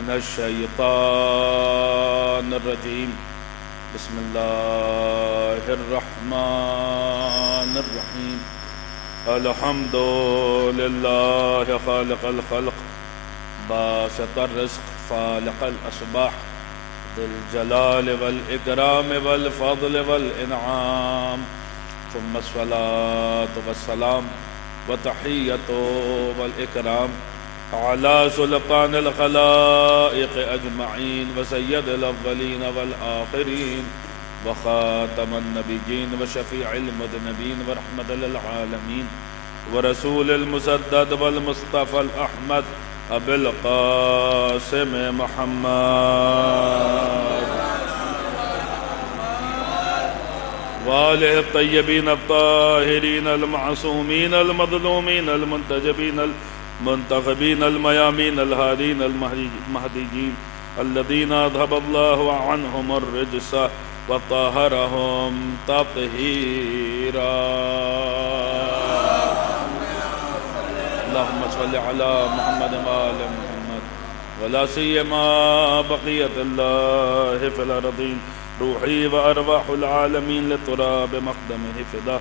من الشیطان الرجیم بسم اللہ الرحمن الرحیم الحمد للہ خالق الخلق باسط الرزق فالق الأصباح ذو الجلال والإكرام والفضل والإنعام ثم الصلاة والسلام وتحية والإكرام على سلطان الخلائق أجمعين وسيد الأولين والآخرين وخاتم النبيين وشفيع المذنبين ورحمة للعالمين ورسول المسدد والمصطفى الأحمد أبي القاسم محمد وآله الطيبين الطاهرين المعصومين المظلومين المنتجبين المنتخبين الميامين الهادين المهديين الذين أذهب الله عنهم الرجس وطهرهم تطهيرا. اللهم صل على محمد وآل محمد ولا سيما بقية الله في الأرضين روحي وأرواح العالمين لتراب مقدمه فداه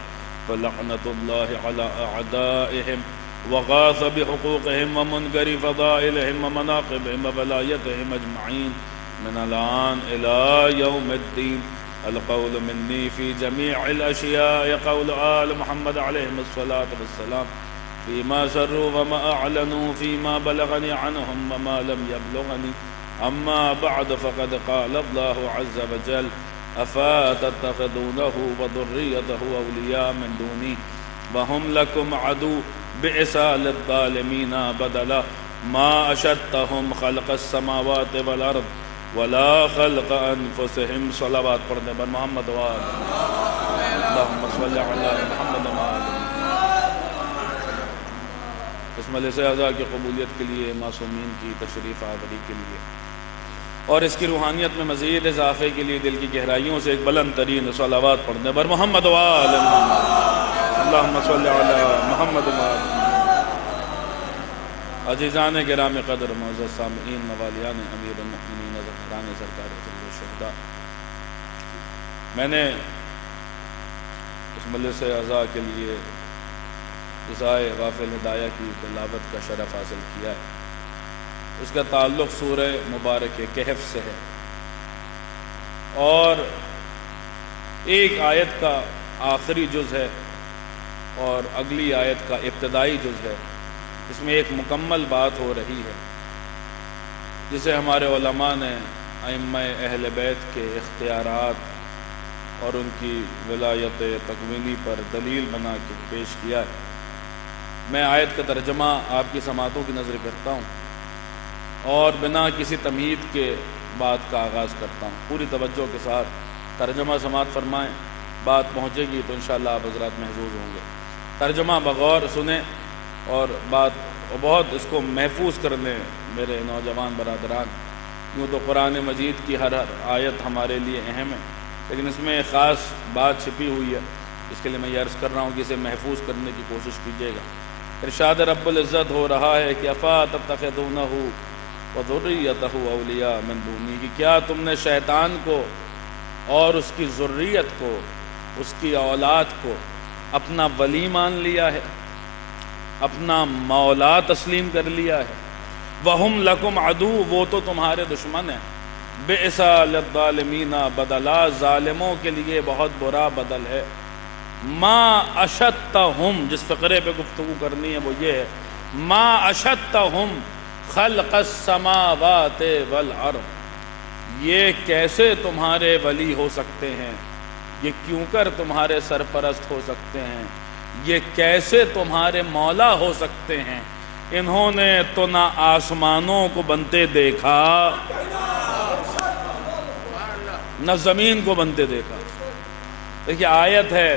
فلعنة الله على أعدائهم وغاث بحقوقهم ومنكر فضائلهم ومناقبهم وبلايتهم أجمعين من الآن إلى يوم الدين. القول مني في جميع الأشياء قول آل محمد عليهم الصلاة والسلام فيما سروا وما أعلنوا فيما بلغني عنهم وما لم يبلغني. أما بعد فقد قال الله عز وجل أفتتخذونه وذريته أولياء من دوني وهم لكم عدو بئس للظالمين بدلا ما أشدتهم خلق السماوات والأرض ولا خلق أنفسهم. صلوات پڑھنے پر محمد وآل اللهم صل على محمد وآل. اس مجلس اعزاء کی قبولیت کے لیے معصومین کی تشریف آوری کے لیے اور اس کی روحانیت میں مزید اضافے کے لیے دل کی گہرائیوں سے ایک بلند ترین صلوات پڑھنے پر محمد وآل محمد اللهم صل على محمد وآل. عزیزان گرام قدر معزز سامعین موالیان امیر المؤمنین زہران سرکار الشہداء، میں نے اس مجلس اعزاء کے لیے غذائے غافل ہدایہ کی تلاوت کا شرف حاصل کیا ہے. اس کا تعلق سورہ مبارک کہف سے ہے اور ایک آیت کا آخری جز ہے اور اگلی آیت کا ابتدائی جز ہے. اس میں ایک مکمل بات ہو رہی ہے جسے ہمارے علماء نے ائمہ اہل بیت کے اختیارات اور ان کی ولایت تکوینی پر دلیل بنا کے پیش کیا ہے. میں آیت کا ترجمہ آپ کی سماعتوں کی نظر کرتا ہوں اور بنا کسی تمہید کے بات کا آغاز کرتا ہوں. پوری توجہ کے ساتھ ترجمہ سماعت فرمائیں، بات پہنچے گی تو انشاءاللہ آپ حضرات محظوظ ہوں گے. ترجمہ بغور سنیں اور بات بہت اس کو محفوظ کرنے میرے نوجوان برادران. یوں تو قرآن مجید کی ہر آیت ہمارے لیے اہم ہے لیکن اس میں ایک خاص بات چھپی ہوئی ہے، اس کے لیے میں یہ عرض کر رہا ہوں کہ اسے محفوظ کرنے کی کوشش کیجیے گا. ارشاد رب العزت ہو رہا ہے کہ افاتتخذونہ وذریتہ اولیاء من دونی، کہ کیا تم نے شیطان کو اور اس کی ذریت کو، اس کی اولاد کو اپنا ولی مان لیا ہے، اپنا مولا تسلیم کر لیا ہے. وَهُمْ لَكُمْ عَدُوٌّ، وہ تو تمہارے دشمن ہیں. بِئْسَ لِلظَّالِمِينَ بَدَلًا، ظالموں کے لیے بہت برا بدل ہے. مَا أَشَدتَّهُمْ، جس فقرے پہ گفتگو کرنی ہے وہ یہ ہے مَا أَشَدتَّهُمْ خَلْقَ السَّمَاوَاتِ وَالْأَرْضِ، یہ کیسے تمہارے ولی ہو سکتے ہیں، یہ کیوں کر تمہارے سرپرست ہو سکتے ہیں، یہ کیسے تمہارے مولا ہو سکتے ہیں. انہوں نے تو نہ آسمانوں کو بنتے دیکھا نہ زمین کو بنتے دیکھا. دیکھیے آیت ہے،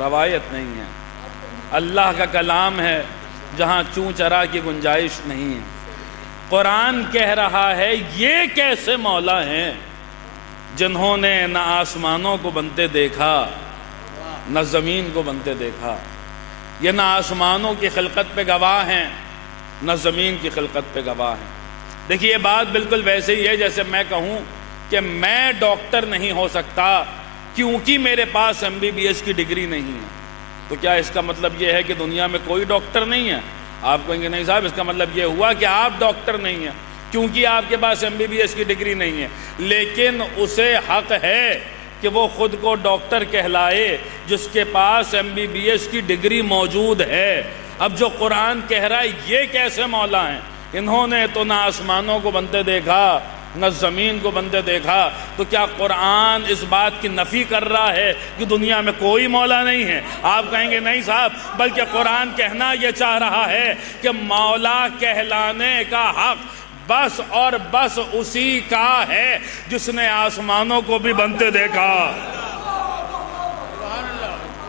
روایت نہیں ہے، اللہ کا کلام ہے جہاں چوں چرا کی گنجائش نہیں ہے. قرآن کہہ رہا ہے یہ کیسے مولا ہیں جنہوں نے نہ آسمانوں کو بنتے دیکھا نہ زمین کو بنتے دیکھا. یہ نہ آسمانوں کی خلقت پہ گواہ ہیں نہ زمین کی خلقت پہ گواہ ہیں. دیکھیے یہ بات بالکل ویسے ہی ہے جیسے میں کہوں کہ میں ڈاکٹر نہیں ہو سکتا کیونکہ میرے پاس MBBS کی ڈگری نہیں ہے. تو کیا اس کا مطلب یہ ہے کہ دنیا میں کوئی ڈاکٹر نہیں ہے؟ آپ کہیں گے نہیں صاحب، اس کا مطلب یہ ہوا کہ آپ ڈاکٹر نہیں ہیں کیونکہ آپ کے پاس MBBS کی ڈگری نہیں ہے. لیکن اسے حق ہے کہ وہ خود کو ڈاکٹر کہلائے جس کے پاس MBBS کی ڈگری موجود ہے. اب جو قرآن کہہ رہا ہے یہ کیسے مولا ہیں؟ انہوں نے تو نہ آسمانوں کو بنتے دیکھا نہ زمین کو بنتے دیکھا. تو کیا قرآن اس بات کی نفی کر رہا ہے کہ دنیا میں کوئی مولا نہیں ہے؟ آپ کہیں گے نہیں صاحب، بلکہ قرآن کہنا یہ چاہ رہا ہے کہ مولا کہلانے کا حق بس اور بس اسی کا ہے جس نے آسمانوں کو بھی بنتے دیکھا.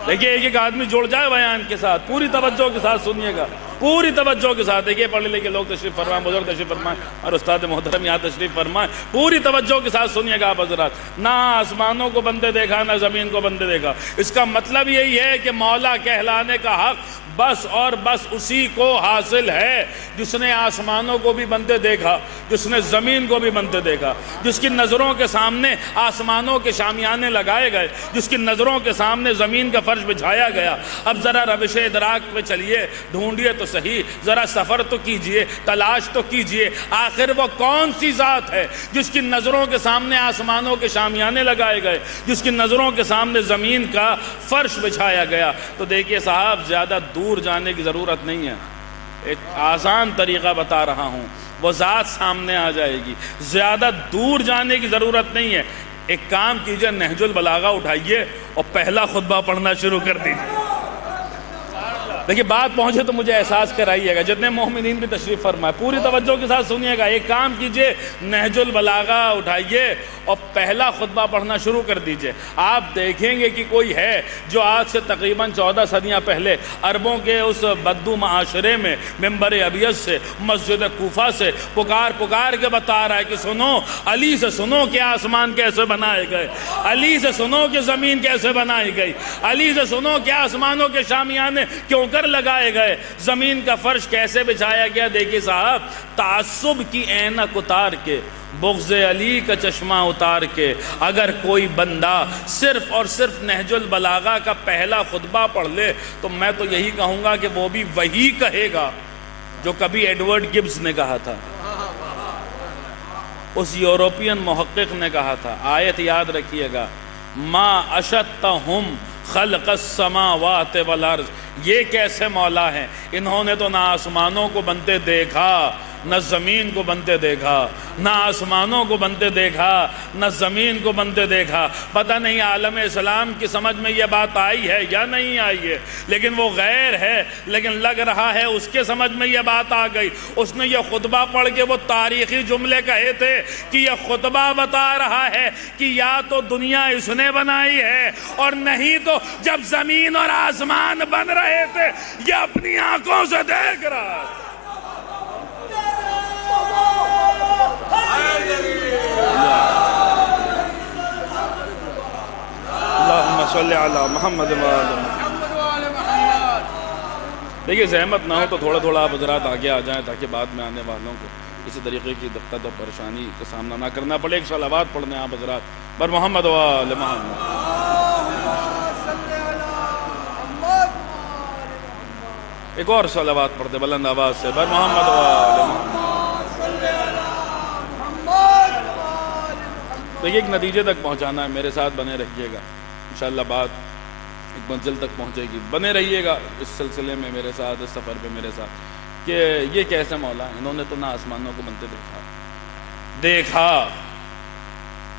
دیکھیے ایک ایک آدمی جڑ جائے بیان کے ساتھ، پوری توجہ کے ساتھ سنیے گا، پوری توجہ کے ساتھ. دیکھیے پڑھے لکھے لوگ تشریف فرمائیں، بزرگ تشریف فرمائیں، اور استاد محترم یہاں تشریف فرمائیں. پوری توجہ کے ساتھ سنیے گا آپ حضرات. نہ آسمانوں کو بندے دیکھا نہ زمین کو بندے دیکھا. اس کا مطلب یہی ہے کہ مولا کہلانے کا حق بس اور بس اسی کو حاصل ہے جس نے آسمانوں کو بھی بنتے دیکھا، جس نے زمین کو بھی بنتے دیکھا، جس کی نظروں کے سامنے آسمانوں کے شامیانے لگائے گئے، جس کی نظروں کے سامنے زمین کا فرش بچھایا گیا. اب ذرا روش ادراک پہ چلیے، ڈھونڈیے تو صحیح، ذرا سفر تو کیجئے، تلاش تو کیجئے. آخر وہ کون سی ذات ہے جس کی نظروں کے سامنے آسمانوں کے شامیانے لگائے گئے، جس کی نظروں کے سامنے زمین کا فرش بچھایا گیا؟ تو دیکھیے صاحب، زیادہ دور جانے کی ضرورت نہیں ہے، ایک آسان طریقہ بتا رہا ہوں، وہ ذات سامنے آ جائے گی. زیادہ دور جانے کی ضرورت نہیں ہے. ایک کام کیجئے، نہج البلاغہ اٹھائیے اور پہلا خطبہ پڑھنا شروع کر دیجئے. دیکھیے بات پہنچے تو مجھے احساس کرائیے گا، جتنے مومنین بھی تشریف فرمائے پوری توجہ کے ساتھ سنیے گا. ایک کام کیجئے، نہج البلاغہ اٹھائیے اور پہلا خطبہ پڑھنا شروع کر دیجئے. آپ دیکھیں گے کہ کوئی ہے جو آج سے تقریباً 14 صدیاں پہلے عربوں کے اس بدو معاشرے میں ممبر ابیض سے، مسجد کوفہ سے پکار کے بتا رہا ہے کہ سنو، علی سے سنو کہ آسمان کیسے بنائے گئے، علی سے سنو کہ زمین کیسے بنائی گئی، علی سے سنو کہ آسمانوں کے شامیانے کیوں کر لگائے گئے، زمین کا فرش کیسے بچھایا گیا. دیکھیے صاحب، تعصب کی اینک اتار کے، بغض علی کا چشمہ اتار کے اگر کوئی بندہ صرف اور صرف نہج البلاغہ کا پہلا خطبہ پڑھ لے تو میں تو یہی کہوں گا کہ وہ بھی وہی کہے گا جو کبھی ایڈورڈ گبز نے کہا تھا، اس یورپین محقق نے کہا تھا. آیت یاد رکھیے گا، ما اشتہم خلق السماوات والارض. یہ کیسے مولا ہیں؟ انہوں نے تو نہ آسمانوں کو بنتے دیکھا نہ زمین کو بنتے دیکھا، نہ آسمانوں کو بنتے دیکھا نہ زمین کو بنتے دیکھا. پتہ نہیں عالم اسلام کی سمجھ میں یہ بات آئی ہے یا نہیں آئی ہے، لیکن وہ غیر ہے، لیکن لگ رہا ہے اس کے سمجھ میں یہ بات آ گئی. اس نے یہ خطبہ پڑھ کے وہ تاریخی جملے کہے تھے کہ یہ خطبہ بتا رہا ہے کہ یا تو دنیا اس نے بنائی ہے، اور نہیں تو جب زمین اور آسمان بن رہے تھے یہ اپنی آنکھوں سے دیکھ رہا ہے. اللہم صلی علی محمد و آل محمد. دیکھیے زحمت نہ ہو تو تھوڑا تھوڑا آپ حضرات آگے آ جائیں تاکہ بعد میں آنے والوں کو اسی طریقے کی دقت اور پریشانی کا سامنا نہ کرنا پڑے. ایک صلوات پڑھنے آپ حضرات بر محمد و آل محمد. ایک اور صلوات پڑھ دے بلند آواز سے، بر محمد و آل محمد. دیکھیے ایک نتیجے تک پہنچانا ہے، میرے ساتھ بنے رہیے گا، انشاءاللہ بات ایک منزل تک پہنچے گی. بنے رہیے گا اس سلسلے میں میرے ساتھ، اس سفر پہ میرے ساتھ، کہ یہ کیسے مولا ہیں؟ انہوں نے تو نہ آسمانوں کو بنتے دیکھا.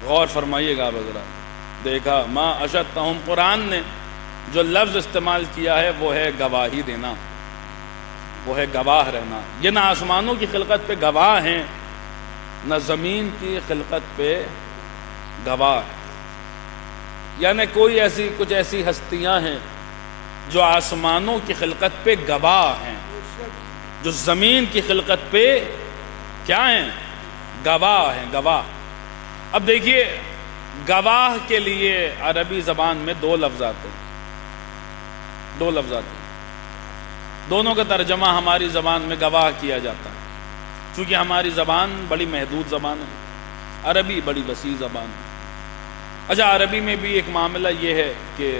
غور فرمائیے گا آپ حضرات، دیکھا. ما اشتہم، قرآن نے جو لفظ استعمال کیا ہے وہ ہے گواہی دینا، وہ ہے گواہ رہنا. یہ نہ آسمانوں کی خلقت پہ گواہ ہیں نہ زمین کی خلقت پہ گواہ. یعنی کوئی کچھ ایسی ہستیاں ہیں جو آسمانوں کی خلقت پہ گواہ ہیں، جو زمین کی خلقت پہ کیا ہیں؟ گواہ ہیں، گواہ. اب دیکھیے گواہ کے لیے عربی زبان میں دو لفظ آتے ہیں، دو لفظ آتے ہیں. دونوں کا ترجمہ ہماری زبان میں گواہ کیا جاتا ہے. چونکہ ہماری زبان بڑی محدود زبان ہے، عربی بڑی وسیع زبان ہے۔ اچھا، عربی میں بھی ایک معاملہ یہ ہے کہ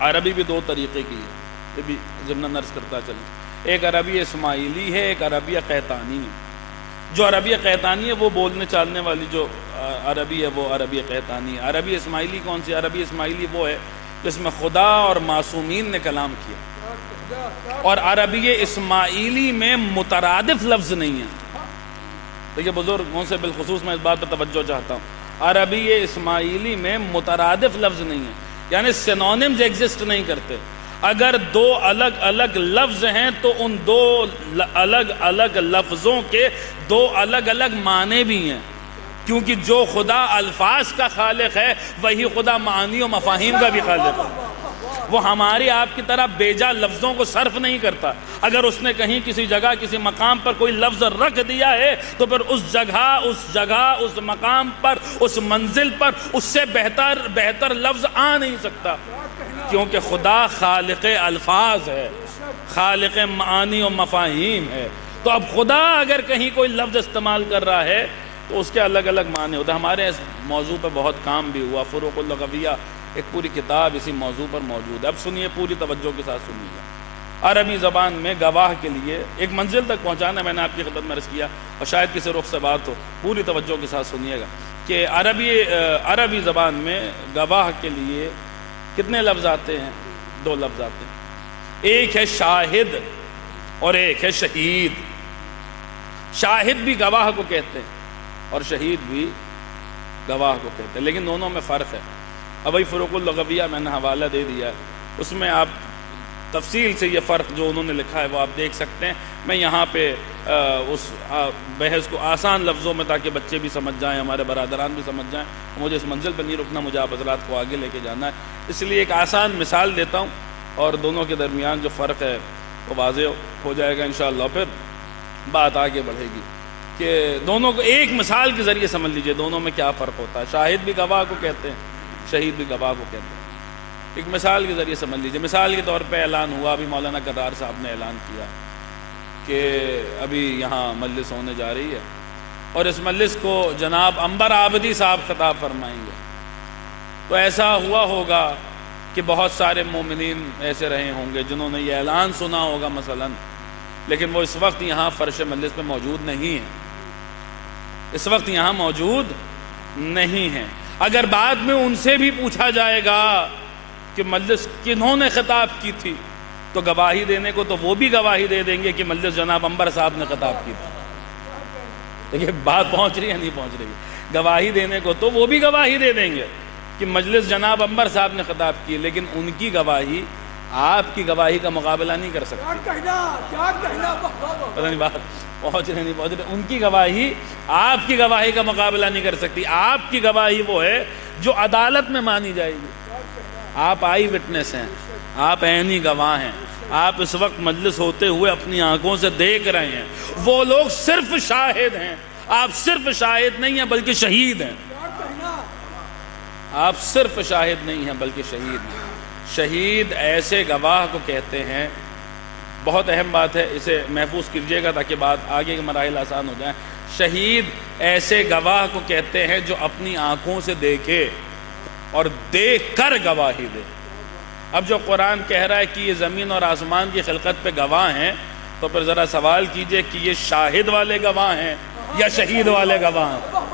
عربی بھی دو طریقے کی ہے، یہ بھی ضمن عرض کرتا چلیں۔ ایک عربی اسماعیلی ہے، ایک عربی قحطانی ہے۔ جو عربی قحطانی ہے وہ بولنے چالنے والی جو عربی ہے وہ عربی قحطانی ہے۔ عربی اسماعیلی کون سی؟ عربی اسماعیلی وہ ہے جس میں خدا اور معصومین نے کلام کیا، اور عربی اسماعیلی میں مترادف لفظ نہیں ہے۔ دیکھیے بزرگوں سے بالخصوص میں اس بات پر توجہ چاہتا ہوں، عربی اسماعیلی میں مترادف لفظ نہیں ہے، یعنی سینونیمز ایگزسٹ نہیں کرتے۔ اگر دو الگ الگ لفظ ہیں تو ان دو الگ الگ لفظوں کے دو الگ الگ معنی بھی ہیں، کیونکہ جو خدا الفاظ کا خالق ہے وہی خدا معانی و مفاہیم کا بھی خالق ہے۔ وہ ہماری آپ کی طرح بیجا لفظوں کو صرف نہیں کرتا۔ اگر اس نے کہیں کسی جگہ کسی مقام پر کوئی لفظ رکھ دیا ہے تو پھر اس جگہ اس مقام پر اس منزل پر اس سے بہتر لفظ آ نہیں سکتا، کیونکہ خدا خالق الفاظ ہے، خالق معانی و مفاہیم ہے۔ تو اب خدا اگر کہیں کوئی لفظ استعمال کر رہا ہے تو اس کے الگ الگ معنی ہوتے ہیں۔ ہمارے اس موضوع پہ بہت کام بھی ہوا، فروق اللغویہ ایک پوری کتاب اسی موضوع پر موجود ہے۔ اب سنیے، پوری توجہ کے ساتھ سنیے گا۔ عربی زبان میں گواہ کے لیے ایک منزل تک پہنچانا میں نے آپ کی خدمت میں عرض کیا، اور شاید کسی رخ سے بات ہو، پوری توجہ کے ساتھ سنیے گا کہ عربی زبان میں گواہ کے لیے کتنے لفظ آتے ہیں؟ دو لفظ آتے ہیں، ایک ہے شاہد اور ایک ہے شہید۔ شاہد بھی گواہ کو کہتے ہیں اور شہید بھی گواہ کو کہتے ہیں، لیکن دونوں میں فرق ہے۔ اب وہی فروق اللغویہ میں نے حوالہ دے دیا ہے، اس میں آپ تفصیل سے یہ فرق جو انہوں نے لکھا ہے وہ آپ دیکھ سکتے ہیں۔ میں یہاں پہ اس بحث کو آسان لفظوں میں، تاکہ بچے بھی سمجھ جائیں، ہمارے برادران بھی سمجھ جائیں، مجھے اس منزل پہ نہیں رکنا، مجھے آپ حضرات کو آگے لے کے جانا ہے، اس لیے ایک آسان مثال دیتا ہوں اور دونوں کے درمیان جو فرق ہے وہ واضح ہو جائے گا انشاءاللہ، پھر بات آگے بڑھے گی کہ دونوں کو ایک مثال کے ذریعے سمجھ لیجئے دونوں میں کیا فرق ہوتا ہے۔ شاہد بھی گواہ کو کہتے ہیں، شہید بھی گواہ کو کہتے ہیں۔ ایک مثال کے ذریعے سمجھ لیجئے۔ مثال کے طور پہ اعلان ہوا، ابھی مولانا کرار صاحب نے اعلان کیا کہ ابھی یہاں مجلس ہونے جا رہی ہے، اور اس مجلس کو جناب عنبر عابدی صاحب خطاب فرمائیں گے۔ تو ایسا ہوا ہوگا کہ بہت سارے مومنین ایسے رہے ہوں گے جنہوں نے یہ اعلان سنا ہوگا مثلاً، لیکن وہ اس وقت یہاں فرش مجلس میں موجود نہیں ہیں، اس وقت یہاں موجود نہیں ہیں۔ اگر بعد میں ان سے بھی پوچھا جائے گا کہ مجلس کنہوں نے خطاب کی تھی، تو گواہی دینے کو تو وہ بھی گواہی دے دیں گے کہ مجلس جناب عنبر صاحب نے خطاب کی تھی۔ دیکھیے بات پہنچ رہی ہے نہیں پہنچ رہی؟ گواہی دینے کو تو وہ بھی گواہی دے دیں گے کہ مجلس جناب عنبر صاحب نے خطاب کی، لیکن ان کی گواہی آپ کی گواہی کا مقابلہ نہیں کر سکتی۔ پتہ نہیں بات پہنچ رہے نہیں پہنچ رہے؟ ان کی گواہی آپ کی گواہی کا مقابلہ نہیں کر سکتی۔ آپ کی گواہی وہ ہے جو عدالت میں مانی جائے گی۔ آپ آئی وٹنس ہیں، آپ عینی گواہ ہیں، آپ اس وقت مجلس ہوتے ہوئے اپنی آنکھوں سے دیکھ رہے ہیں۔ وہ لوگ صرف شاہد ہیں، آپ صرف شاہد نہیں ہیں بلکہ شہید ہیں۔ آپ صرف شاہد نہیں ہیں بلکہ شہید ہیں۔ شہید ایسے گواہ کو کہتے ہیں، بہت اہم بات ہے، اسے محفوظ کیجیے گا تاکہ بات آگے کے مراحل آسان ہو جائیں۔ شہید ایسے گواہ کو کہتے ہیں جو اپنی آنکھوں سے دیکھے اور دیکھ کر گواہی دے۔ اب جو قرآن کہہ رہا ہے کہ یہ زمین اور آسمان کی خلقت پہ گواہ ہیں، تو پھر ذرا سوال کیجئے کہ یہ شاہد والے گواہ ہیں یا شہید والے گواہ ہیں؟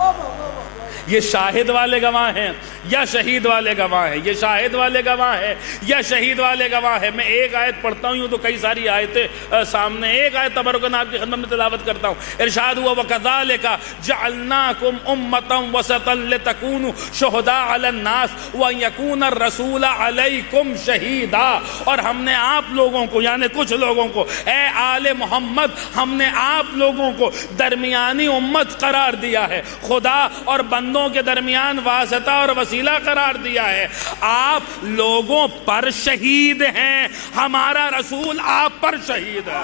یہ شاہد والے گواہ ہیں یا شہید والے گواہ ہیں؟ یہ شاہد والے گواہ ہیں یا شہید والے گواہ ہیں؟ میں ایک آیت پڑھتا ہوں تو کئی ساری آیتیں سامنے، ایک آیت تبرکن آپ کی خدمت میں تلاوت کرتا ہوں۔ ارشاد ہوا وَكَذَلِكَ جَعَلْنَاكُمْ أُمَّةً وَسَطًا لِتَكُونُوا شُهَدَاءَ عَلَى النَّاسِ وَيَكُونَ الرَّسُولُ عَلَيْكُمْ شَهِيدًا، اور ہم نے آپ لوگوں کو، یعنی کچھ لوگوں کو، اے آل محمد، ہم نے آپ لوگوں کو درمیانی امت قرار دیا ہے، خدا اور بندوں کے درمیان واسطہ اور وسیلہ قرار دیا ہے۔ آپ لوگوں پر شہید ہیں، ہمارا رسول آپ پر شہید ہے۔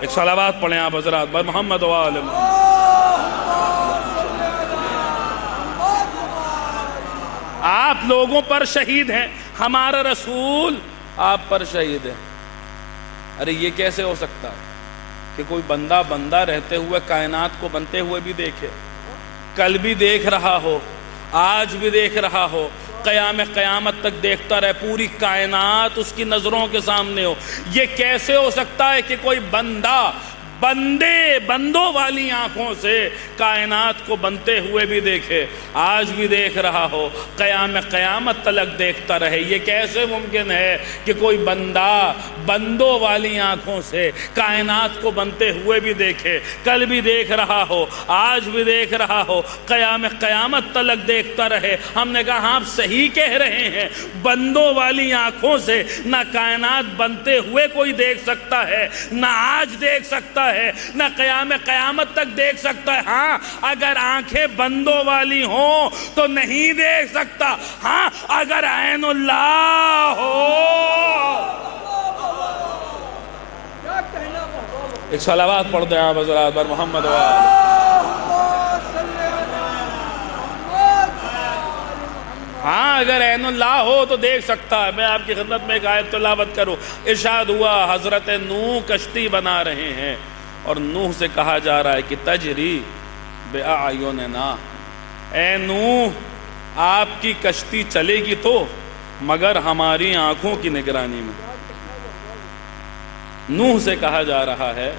ایک صلوات پڑھیں آپ حضرات بر محمد و آل محمد۔ آپ لوگوں پر شہید ہیں، ہمارا رسول آپ پر شہید ہے۔ ارے یہ کیسے ہو سکتا ہے؟ کہ کوئی بندہ بندہ رہتے ہوئے کائنات کو بنتے ہوئے بھی دیکھے، کل بھی دیکھ رہا ہو، آج بھی دیکھ رہا ہو، قیامت تک دیکھتا رہے، پوری کائنات اس کی نظروں کے سامنے ہو۔ یہ کیسے ہو سکتا ہے کہ کوئی بندہ بندوں والی آنکھوں سے کائنات کو بنتے ہوئے بھی دیکھے، آج بھی دیکھ رہا ہو، قیامت تلک دیکھتا رہے؟ یہ کیسے ممکن ہے کہ کوئی بندہ بندوں والی آنکھوں سے کائنات کو بنتے ہوئے بھی دیکھے، کل بھی دیکھ رہا ہو، آج بھی دیکھ رہا ہو، قیامت تلک دیکھتا رہے؟ ہم نے کہا ہاں آپ صحیح کہہ رہے ہیں، بندوں والی آنکھوں سے نہ کائنات بنتے ہوئے کوئی دیکھ سکتا ہے، نہ آج دیکھ سکتا ہے، نہ قیامت تک دیکھ سکتا ہے۔ ہاں اگر آنکھیں بندوں والی ہوں تو نہیں دیکھ سکتا، ہاں اگر عین اللہ ہو۔ ایک صلوات پڑھ دیں آپ حضرات پر محمد ہاں اگر عین اللہ ہو تو دیکھ سکتا ہے۔ میں آپ کی خدمت میں ایک آیت تلاوت کروں۔ ارشاد ہوا حضرت نوح کشتی بنا رہے ہیں اور نوح سے کہا جا رہا ہے کہ تجری بِأَعْيُنِنَا، اے نوح آپ کی کشتی چلے گی تو مگر ہماری آنکھوں کی نگرانی میں۔ نوح سے کہا جا رہا ہے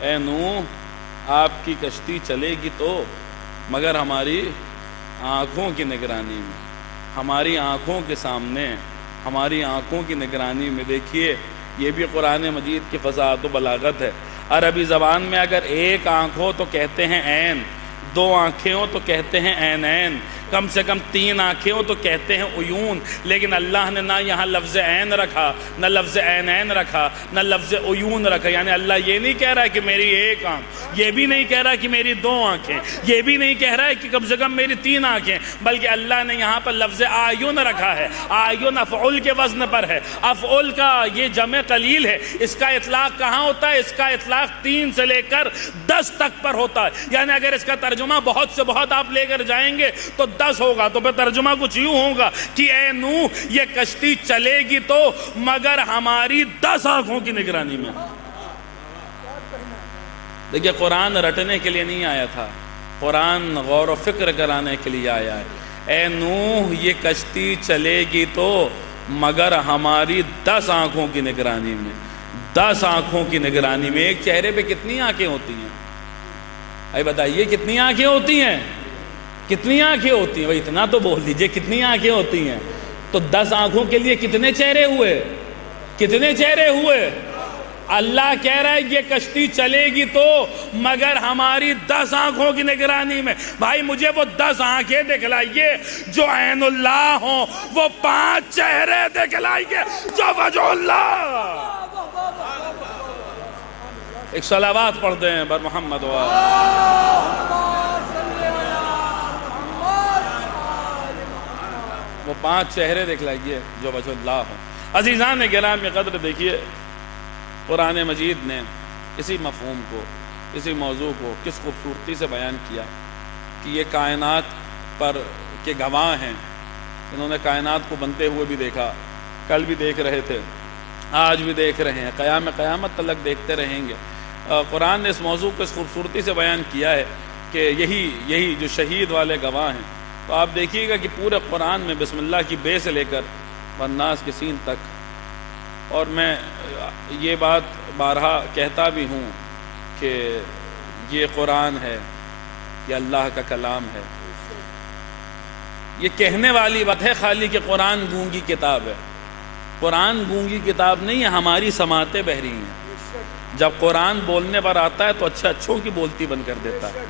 اے نوح آپ کی کشتی چلے گی تو مگر ہماری آنکھوں کی نگرانی میں، ہماری آنکھوں کے سامنے، ہماری آنکھوں کی نگرانی میں۔ دیکھیے یہ بھی قرآن مجید کی فصاحت و بلاغت ہے۔ عربی زبان میں اگر ایک آنکھ ہو تو کہتے ہیں عین، دو آنکھیں ہوں تو کہتے ہیں عینین، کم سے کم تین آنکھیں ہوں تو کہتے ہیں عیون، لیکن اللہ نے نہ یہاں لفظ عین رکھا، نہ لفظ عینین رکھا، نہ لفظ عیون رکھا۔ یعنی اللہ یہ نہیں کہہ رہا ہے کہ میری ایک آنکھ، یہ بھی نہیں کہہ رہا ہے کہ میری دو آنکھیں، یہ بھی نہیں کہہ رہا ہے کہ کم سے کم میری تین آنکھیں، بلکہ اللہ نے یہاں پر لفظ آیون رکھا ہے۔ آیون افعول کے وزن پر ہے، افعول کا یہ جمع قلیل ہے۔ اس کا اطلاق کہاں ہوتا ہے؟ اس کا اطلاق 3 سے لے کر 10 تک پر ہوتا ہے۔ یعنی اگر اس کا ترجمہ بہت سے بہت آپ لے کر جائیں گے تو 10 ہوگا، تو پھر ترجمہ کچھ یوں ہوگا کہ اے نوح یہ کشتی چلے گی تو مگر ہماری 10 آنکھوں کی نگرانی میں۔ دیکھیے قرآن رٹنے کے لیے نہیں آیا تھا، قرآن غور و فکر کرانے کے لیے آیا ہے۔ اے نوح یہ کشتی چلے گی تو مگر ہماری 10 آنکھوں کی نگرانی میں، 10 آنکھوں کی نگرانی میں۔ ایک چہرے پہ کتنی آنکھیں ہوتی ہیں؟ اے بتائیے کتنی آنکھیں ہوتی ہیں؟ کتنی آنکھیں ہوتی ہیں؟ بھائی اتنا تو بول دیجئے، کتنی آنکھیں ہوتی ہیں؟ تو 10 آنکھوں کے لیے کتنے چہرے ہوئے؟ کتنے چہرے ہوئے؟ اللہ کہہ رہا ہے یہ کشتی چلے گی تو مگر ہماری 10 آنکھوں کی نگرانی میں۔ بھائی مجھے وہ 10 آنکھیں دکھلائیے جو عین اللہ ہوں، وہ 5 چہرے دکھلائیے جو وجہ اللہ۔ ایک صلوات پڑھ دیں بر محمد وہ 5 چہرے دکھلائیے جو وجہ اللہ ہوں۔ عزیزان گرامی قدر، دیکھیے قرآن مجید نے اسی مفہوم کو، اسی موضوع کو کس خوبصورتی سے بیان کیا کہ یہ کائنات پر کے گواہ ہیں، انہوں نے کائنات کو بنتے ہوئے بھی دیکھا، کل بھی دیکھ رہے تھے، آج بھی دیکھ رہے ہیں، قیامت تلک دیکھتے رہیں گے۔ قرآن نے اس موضوع کو اس خوبصورتی سے بیان کیا ہے کہ یہی جو شہید والے گواہ ہیں۔ تو آپ دیکھیے گا کہ پورے قرآن میں بسم اللہ کی بے سے لے کر والناس کے سین تک، اور میں یہ بات بارہا کہتا بھی ہوں کہ یہ قرآن ہے، یہ اللہ کا کلام ہے۔ یہ کہنے والی بات ہے خالی کہ قرآن گونگی کتاب ہے۔ قرآن گونگی کتاب نہیں ہے، ہماری سماعتیں بہری ہیں۔ جب قرآن بولنے پر آتا ہے تو اچھوں کی بولتی بند کر دیتا ہے،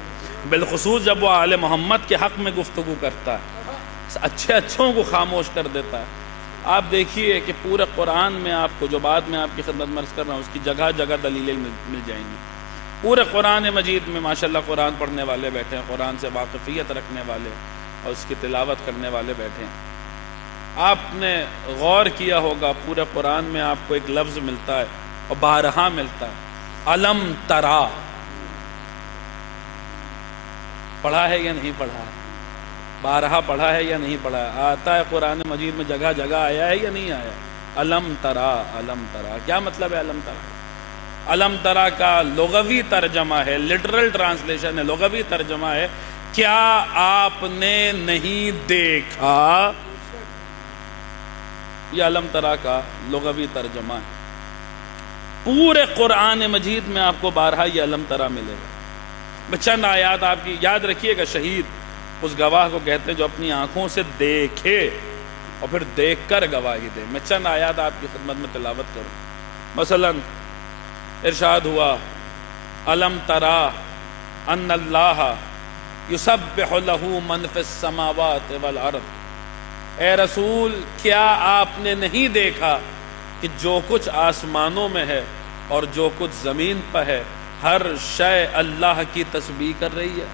بالخصوص جب وہ آل محمد کے حق میں گفتگو کرتا ہے، اچھوں کو خاموش کر دیتا ہے۔ آپ دیکھیے کہ پورے قرآن میں آپ کو جو بات میں آپ کی خدمت میں عرض کر رہا ہوں اس کی جگہ جگہ دلیلیں مل جائیں گی۔ پورے قرآن مجید میں ماشاءاللہ قرآن پڑھنے والے بیٹھے ہیں، قرآن سے واقفیت رکھنے والے اور اس کی تلاوت کرنے والے بیٹھے ہیں۔ آپ نے غور کیا ہوگا پورے قرآن میں آپ کو ایک لفظ ملتا ہے اور بارہا ملتا ہے، علم ترا۔ پڑھا ہے یا نہیں پڑھا؟ بارہا پڑھا ہے یا نہیں پڑھا؟ آتا ہے قرآن مجید میں جگہ جگہ آیا ہے یا نہیں آیا؟ علم ترا، علم ترا کیا مطلب ہے؟ علم ترا علم ترا کا لغوی ترجمہ ہے، لٹرل ٹرانسلیشن ہے، لغوی ترجمہ ہے کیا آپ نے نہیں دیکھا؟ یہ علم ترا کا لغوی ترجمہ ہے۔ پورے قرآن مجید میں آپ کو بارہا یہ علم ترا ملے گا۔ میں چند آیات آپ کی یاد رکھیے گا، شہید اس گواہ کو کہتے ہیں جو اپنی آنکھوں سے دیکھے اور پھر دیکھ کر گواہی دے۔ میں چند آیات آپ کی خدمت میں تلاوت کروں۔ مثلا ارشاد ہوا علم ترا ان اللہ یسبح لہ من فی السماوات والارض، اے رسول کیا آپ نے نہیں دیکھا کہ جو کچھ آسمانوں میں ہے اور جو کچھ زمین پر ہے ہر شے اللہ کی تسبیح کر رہی ہے؟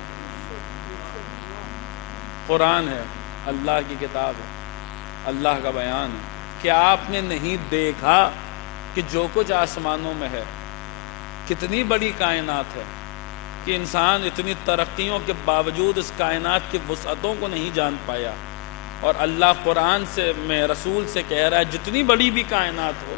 قرآن ہے، اللہ کی کتاب ہے، اللہ کا بیان ہے۔ کیا آپ نے نہیں دیکھا کہ جو کچھ آسمانوں میں ہے، کتنی بڑی کائنات ہے کہ انسان اتنی ترقیوں کے باوجود اس کائنات کی وسعتوں کو نہیں جان پایا، اور اللہ قرآن سے میں رسول سے کہہ رہا ہے جتنی بڑی بھی کائنات ہو،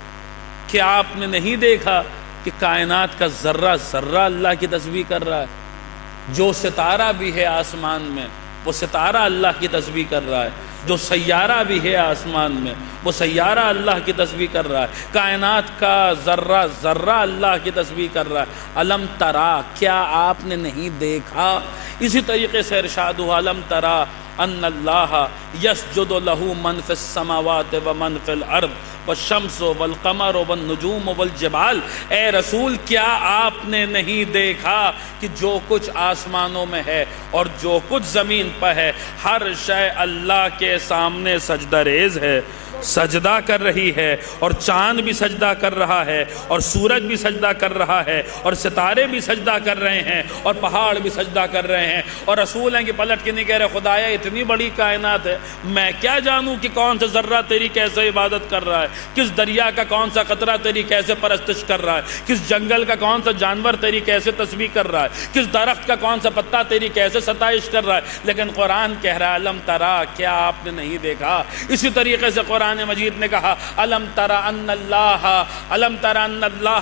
کیا آپ نے نہیں دیکھا کہ کائنات کا ذرہ ذرہ اللہ کی تسبیح کر رہا ہے؟ جو ستارہ بھی ہے آسمان میں وہ ستارہ اللہ کی تسبیح کر رہا ہے، جو سیارہ بھی ہے آسمان میں وہ سیارہ اللہ کی تسبیح کر رہا ہے، کائنات کا ذرہ ذرہ اللہ کی تسبیح کر رہا ہے۔ علم ترا کیا آپ نے نہیں دیکھا؟ اسی طریقے سے ارشاد ہوا علم ترا ان اللہ یسجد لہ من فی السماوات ومن فی الارض والشمس والقمر والنجوم والجبال، اے رسول کیا آپ نے نہیں دیکھا کہ جو کچھ آسمانوں میں ہے اور جو کچھ زمین پر ہے ہر شے اللہ کے سامنے سجدہ ریز ہے، سجدہ کر رہی ہے، اور چاند بھی سجدہ کر رہا ہے، اور سورج بھی سجدہ کر رہا ہے، اور ستارے بھی سجدہ کر رہے ہیں، اور پہاڑ بھی سجدہ کر رہے ہیں، اور رسول ہیں کہ پلٹ کے نہیں کہہ رہے خدایا اتنی بڑی کائنات ہے، میں کیا جانوں کہ کون سا ذرہ تیری کیسے عبادت کر رہا ہے، کس دریا کا کون سا قطرہ تیری کیسے پرستش کر رہا ہے، کس جنگل کا کون سا جانور تیری کیسے تسبیح کر رہا ہے، کس درخت کا کون سا پتا تیری کیسے ستائش کر رہا ہے، لیکن قرآن کہہ رہا ہے علم ترا کیا آپ نے نہیں دیکھا۔ اسی طریقے سے قرآن مجید نے کہا علم ترا ان اللہ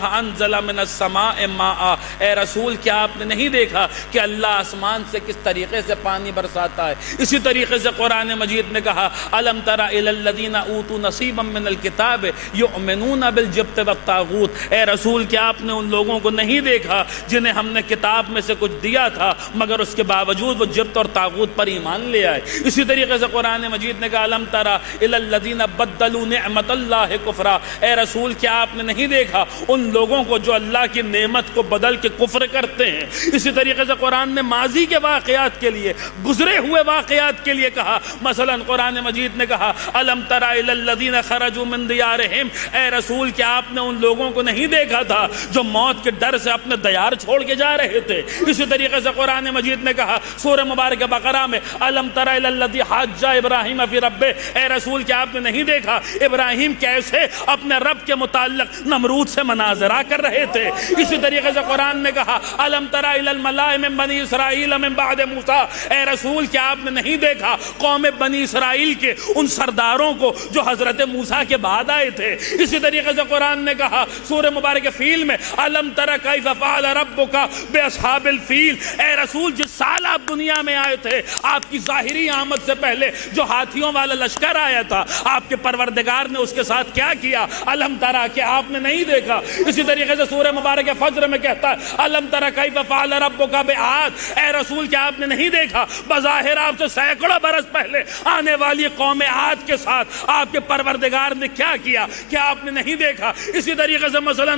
انزل من السماء ماء، اے رسول کیا آپ نے نہیں دیکھا کہ اللہ آسمان سے کس طریقے سے پانی برساتا ہے۔ اسی طریقے سے قرآن مجید نے کہا علم ترا الی الذین اوتوا نصیبا من الکتاب یؤمنون بالجبت والطاغوت، اے رسول کیا آپ نے ان لوگوں کو نہیں دیکھا جنہیں ہم نے کتاب میں سے کچھ دیا تھا مگر اس کے باوجود وہ جبت اور طاغوت پر ایمان لے آئے۔ اسی طریقے سے قرآن مجید نے کہا علم ترا الی الذین بدلوا نعمت اللہ کفرا، اے رسول کیا آپ نے نہیں دیکھا ان لوگوں کو جو اللہ کی نعمت کو بدل کے کفر کرتے ہیں۔ اسی طریقے سے قرآن نے ماضی کے واقعات کے لیے، گزرے ہوئے واقعات کے لیے کہا، مثلا قرآن مجید نے کہا الم تر الی الذین خرجوا من دیارہم، اے رسول کیا آپ نے ان لوگوں کو نہیں دیکھا تھا جو موت کے ڈر سے اپنے دیار چھوڑ کے جا رہے تھے۔ اسی طریقے سے قرآن مجید نے کہا سورہ مبارکہ بقرہ میں الم تر الی الذی حاج ابراہیم فی ربہ، اے رسول کیا آپ نے نہیں دیکھا ابراہیم کیسے اپنے رب کے متعلق نمرود سے مناظرہ کر رہے تھے۔ اسی طریقے سے قرآن نے کہا الم تر الی الملأ من بنی اسرائیل من بعد موسیٰ، اے رسول کیا آپ نے نہیں دیکھا قوم بنی اسرائیل کے ان سرداروں کو جو حضرت موسیٰ کے بعد آئے تھے۔ اسی طریقے سے قرآن نے کہا سورہ مبارکہ فیل میں الم تر کیف فعل ربک باصحاب الفیل، اے رسول جس سال آپ دنیا میں آئے تھے آپ کی ظاہری آمد سے پہلے جو ہاتھیوں والا لشکر آیا تھا آپ کے پروردگار نے اس کے ساتھ کیا کیا، الم ترا کہ آپ نے نہیں دیکھا۔ اسی طریقے سے سورہ مبارکہ فجر میں کہتا ہے الم تر کیف فعل ربک بعاد، اے رسول کیا آپ نے نہیں دیکھا بظاہر آپ سے سینکڑوں برس پہلے آنے والی قوم عاد کے ساتھ آپ کے پروردگار نے کیا کیا، کیا آپ نے نہیں دیکھا۔ اسی طریقے سے مثلا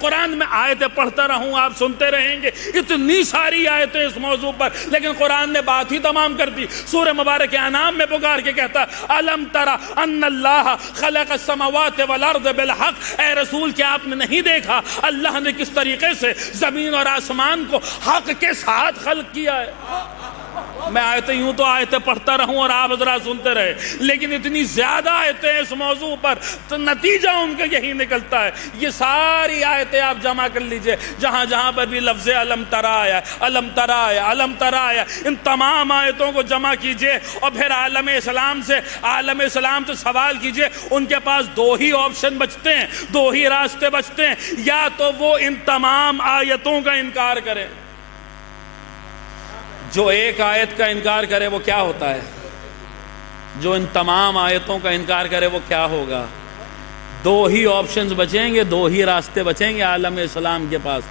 قرآن میں آیتیں پڑھتا رہوں آپ سنتے رہیں گے، اتنی ساری آیتیں اس موضوع پر، لیکن قرآن نے بات ہی تمام کر دی۔ سورہ مبارکہ انعام میں پکار کے کہتا ہے الم تر ان اللہ خلق السماوات والارض بالحق، اے رسول کیا آپ نے نہیں دیکھا اللہ نے کس طریقے سے زمین اور آسمان کو حق کے ساتھ خلق کیا ہے۔ میں آیتیں یوں تو آیتیں پڑھتا رہوں اور آپ حضرات سنتے رہے، لیکن اتنی زیادہ آیتیں اس موضوع پر، تو نتیجہ ان کا یہی نکلتا ہے۔ یہ ساری آیتیں آپ جمع کر لیجئے، جہاں جہاں پر بھی لفظ علم ترا آیا، علم ترا آیا، علم ترا آیا، ان تمام آیتوں کو جمع کیجئے اور پھر عالم اسلام سے سوال کیجئے۔ ان کے پاس دو ہی آپشن بچتے ہیں، دو ہی راستے بچتے ہیں، یا تو وہ ان تمام آیتوں کا انکار کریں۔ جو ایک آیت کا انکار کرے وہ کیا ہوتا ہے؟ جو ان تمام آیتوں کا انکار کرے وہ کیا ہوگا؟ دو ہی آپشنز بچیں گے، دو ہی راستے بچیں گے عالم اسلام کے پاس،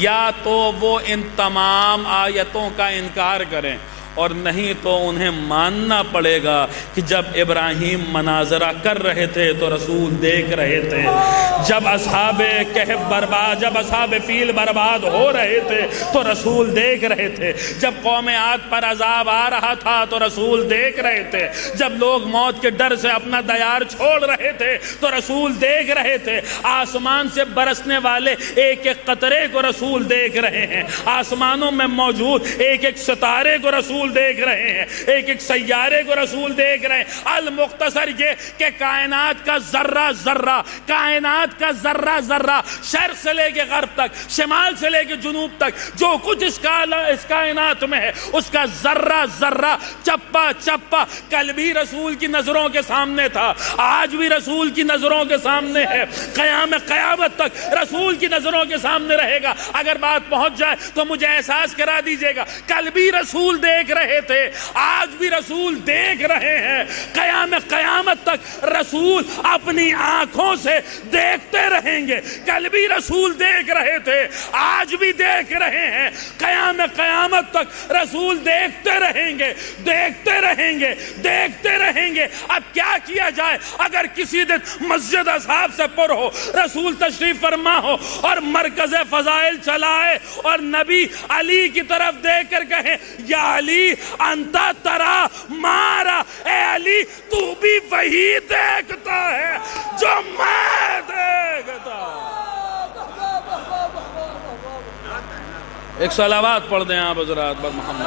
یا تو وہ ان تمام آیتوں کا انکار کریں، اور نہیں تو انہیں ماننا پڑے گا کہ جب ابراہیم مناظرہ کر رہے تھے تو رسول دیکھ رہے تھے، جب اصحاب کہف برباد، جب اصحاب فیل برباد ہو رہے تھے تو رسول دیکھ رہے تھے، جب قوم عاد پر عذاب آ رہا تھا تو رسول دیکھ رہے تھے، جب لوگ موت کے ڈر سے اپنا دیار چھوڑ رہے تھے تو رسول دیکھ رہے تھے، آسمان سے برسنے والے ایک ایک قطرے کو رسول دیکھ رہے ہیں، آسمانوں میں موجود ایک ایک ستارے کو رسول دیکھ رہے ہیں، ایک ایک سیارے کو رسول دیکھ رہے ہیں۔ المختصر یہ کہ کائنات کا ذرہ ذرہ، کائنات کا ذرہ ذرہ، شرق سے لے کے غرب تک، شمال سے لے کے جنوب تک، جو کچھ اس کائنات میں ہے اس کا ذرہ ذرہ، چپا چپا کل بھی رسول کی نظروں کے سامنے تھا، آج بھی رسول کی نظروں کے سامنے ہے، قیامت تک رسول کی نظروں کے سامنے رہے گا۔ اگر بات پہنچ جائے تو مجھے احساس کرا دیجئے گا، کل بھی رسول دیکھ رہے تھے، آج بھی رسول دیکھ رہے ہیں، قیامت تک رسول اپنی آنکھوں سے دیکھتے رہیں گے۔ کل بھی رسول دیکھ رہے تھے، آج بھی دیکھ رہے ہیں، قیامت تک رسول دیکھتے رہیں گے، دیکھتے رہیں گے، دیکھتے رہیں گے۔ اب کیا کیا جائے؟ اگر کسی دن مسجد اصحاب سے پر ہو، رسول تشریف فرما ہو اور مرکز فضائل چلائے اور نبی علی کی طرف دیکھ کر کہیں یا علی انتا ترا مارا، اے علی تو بھی وہی دیکھتا ہے جو میں دیکھتا ہوں۔ ایک صلوات پڑھ دیں آپ حضرات بر محمد۔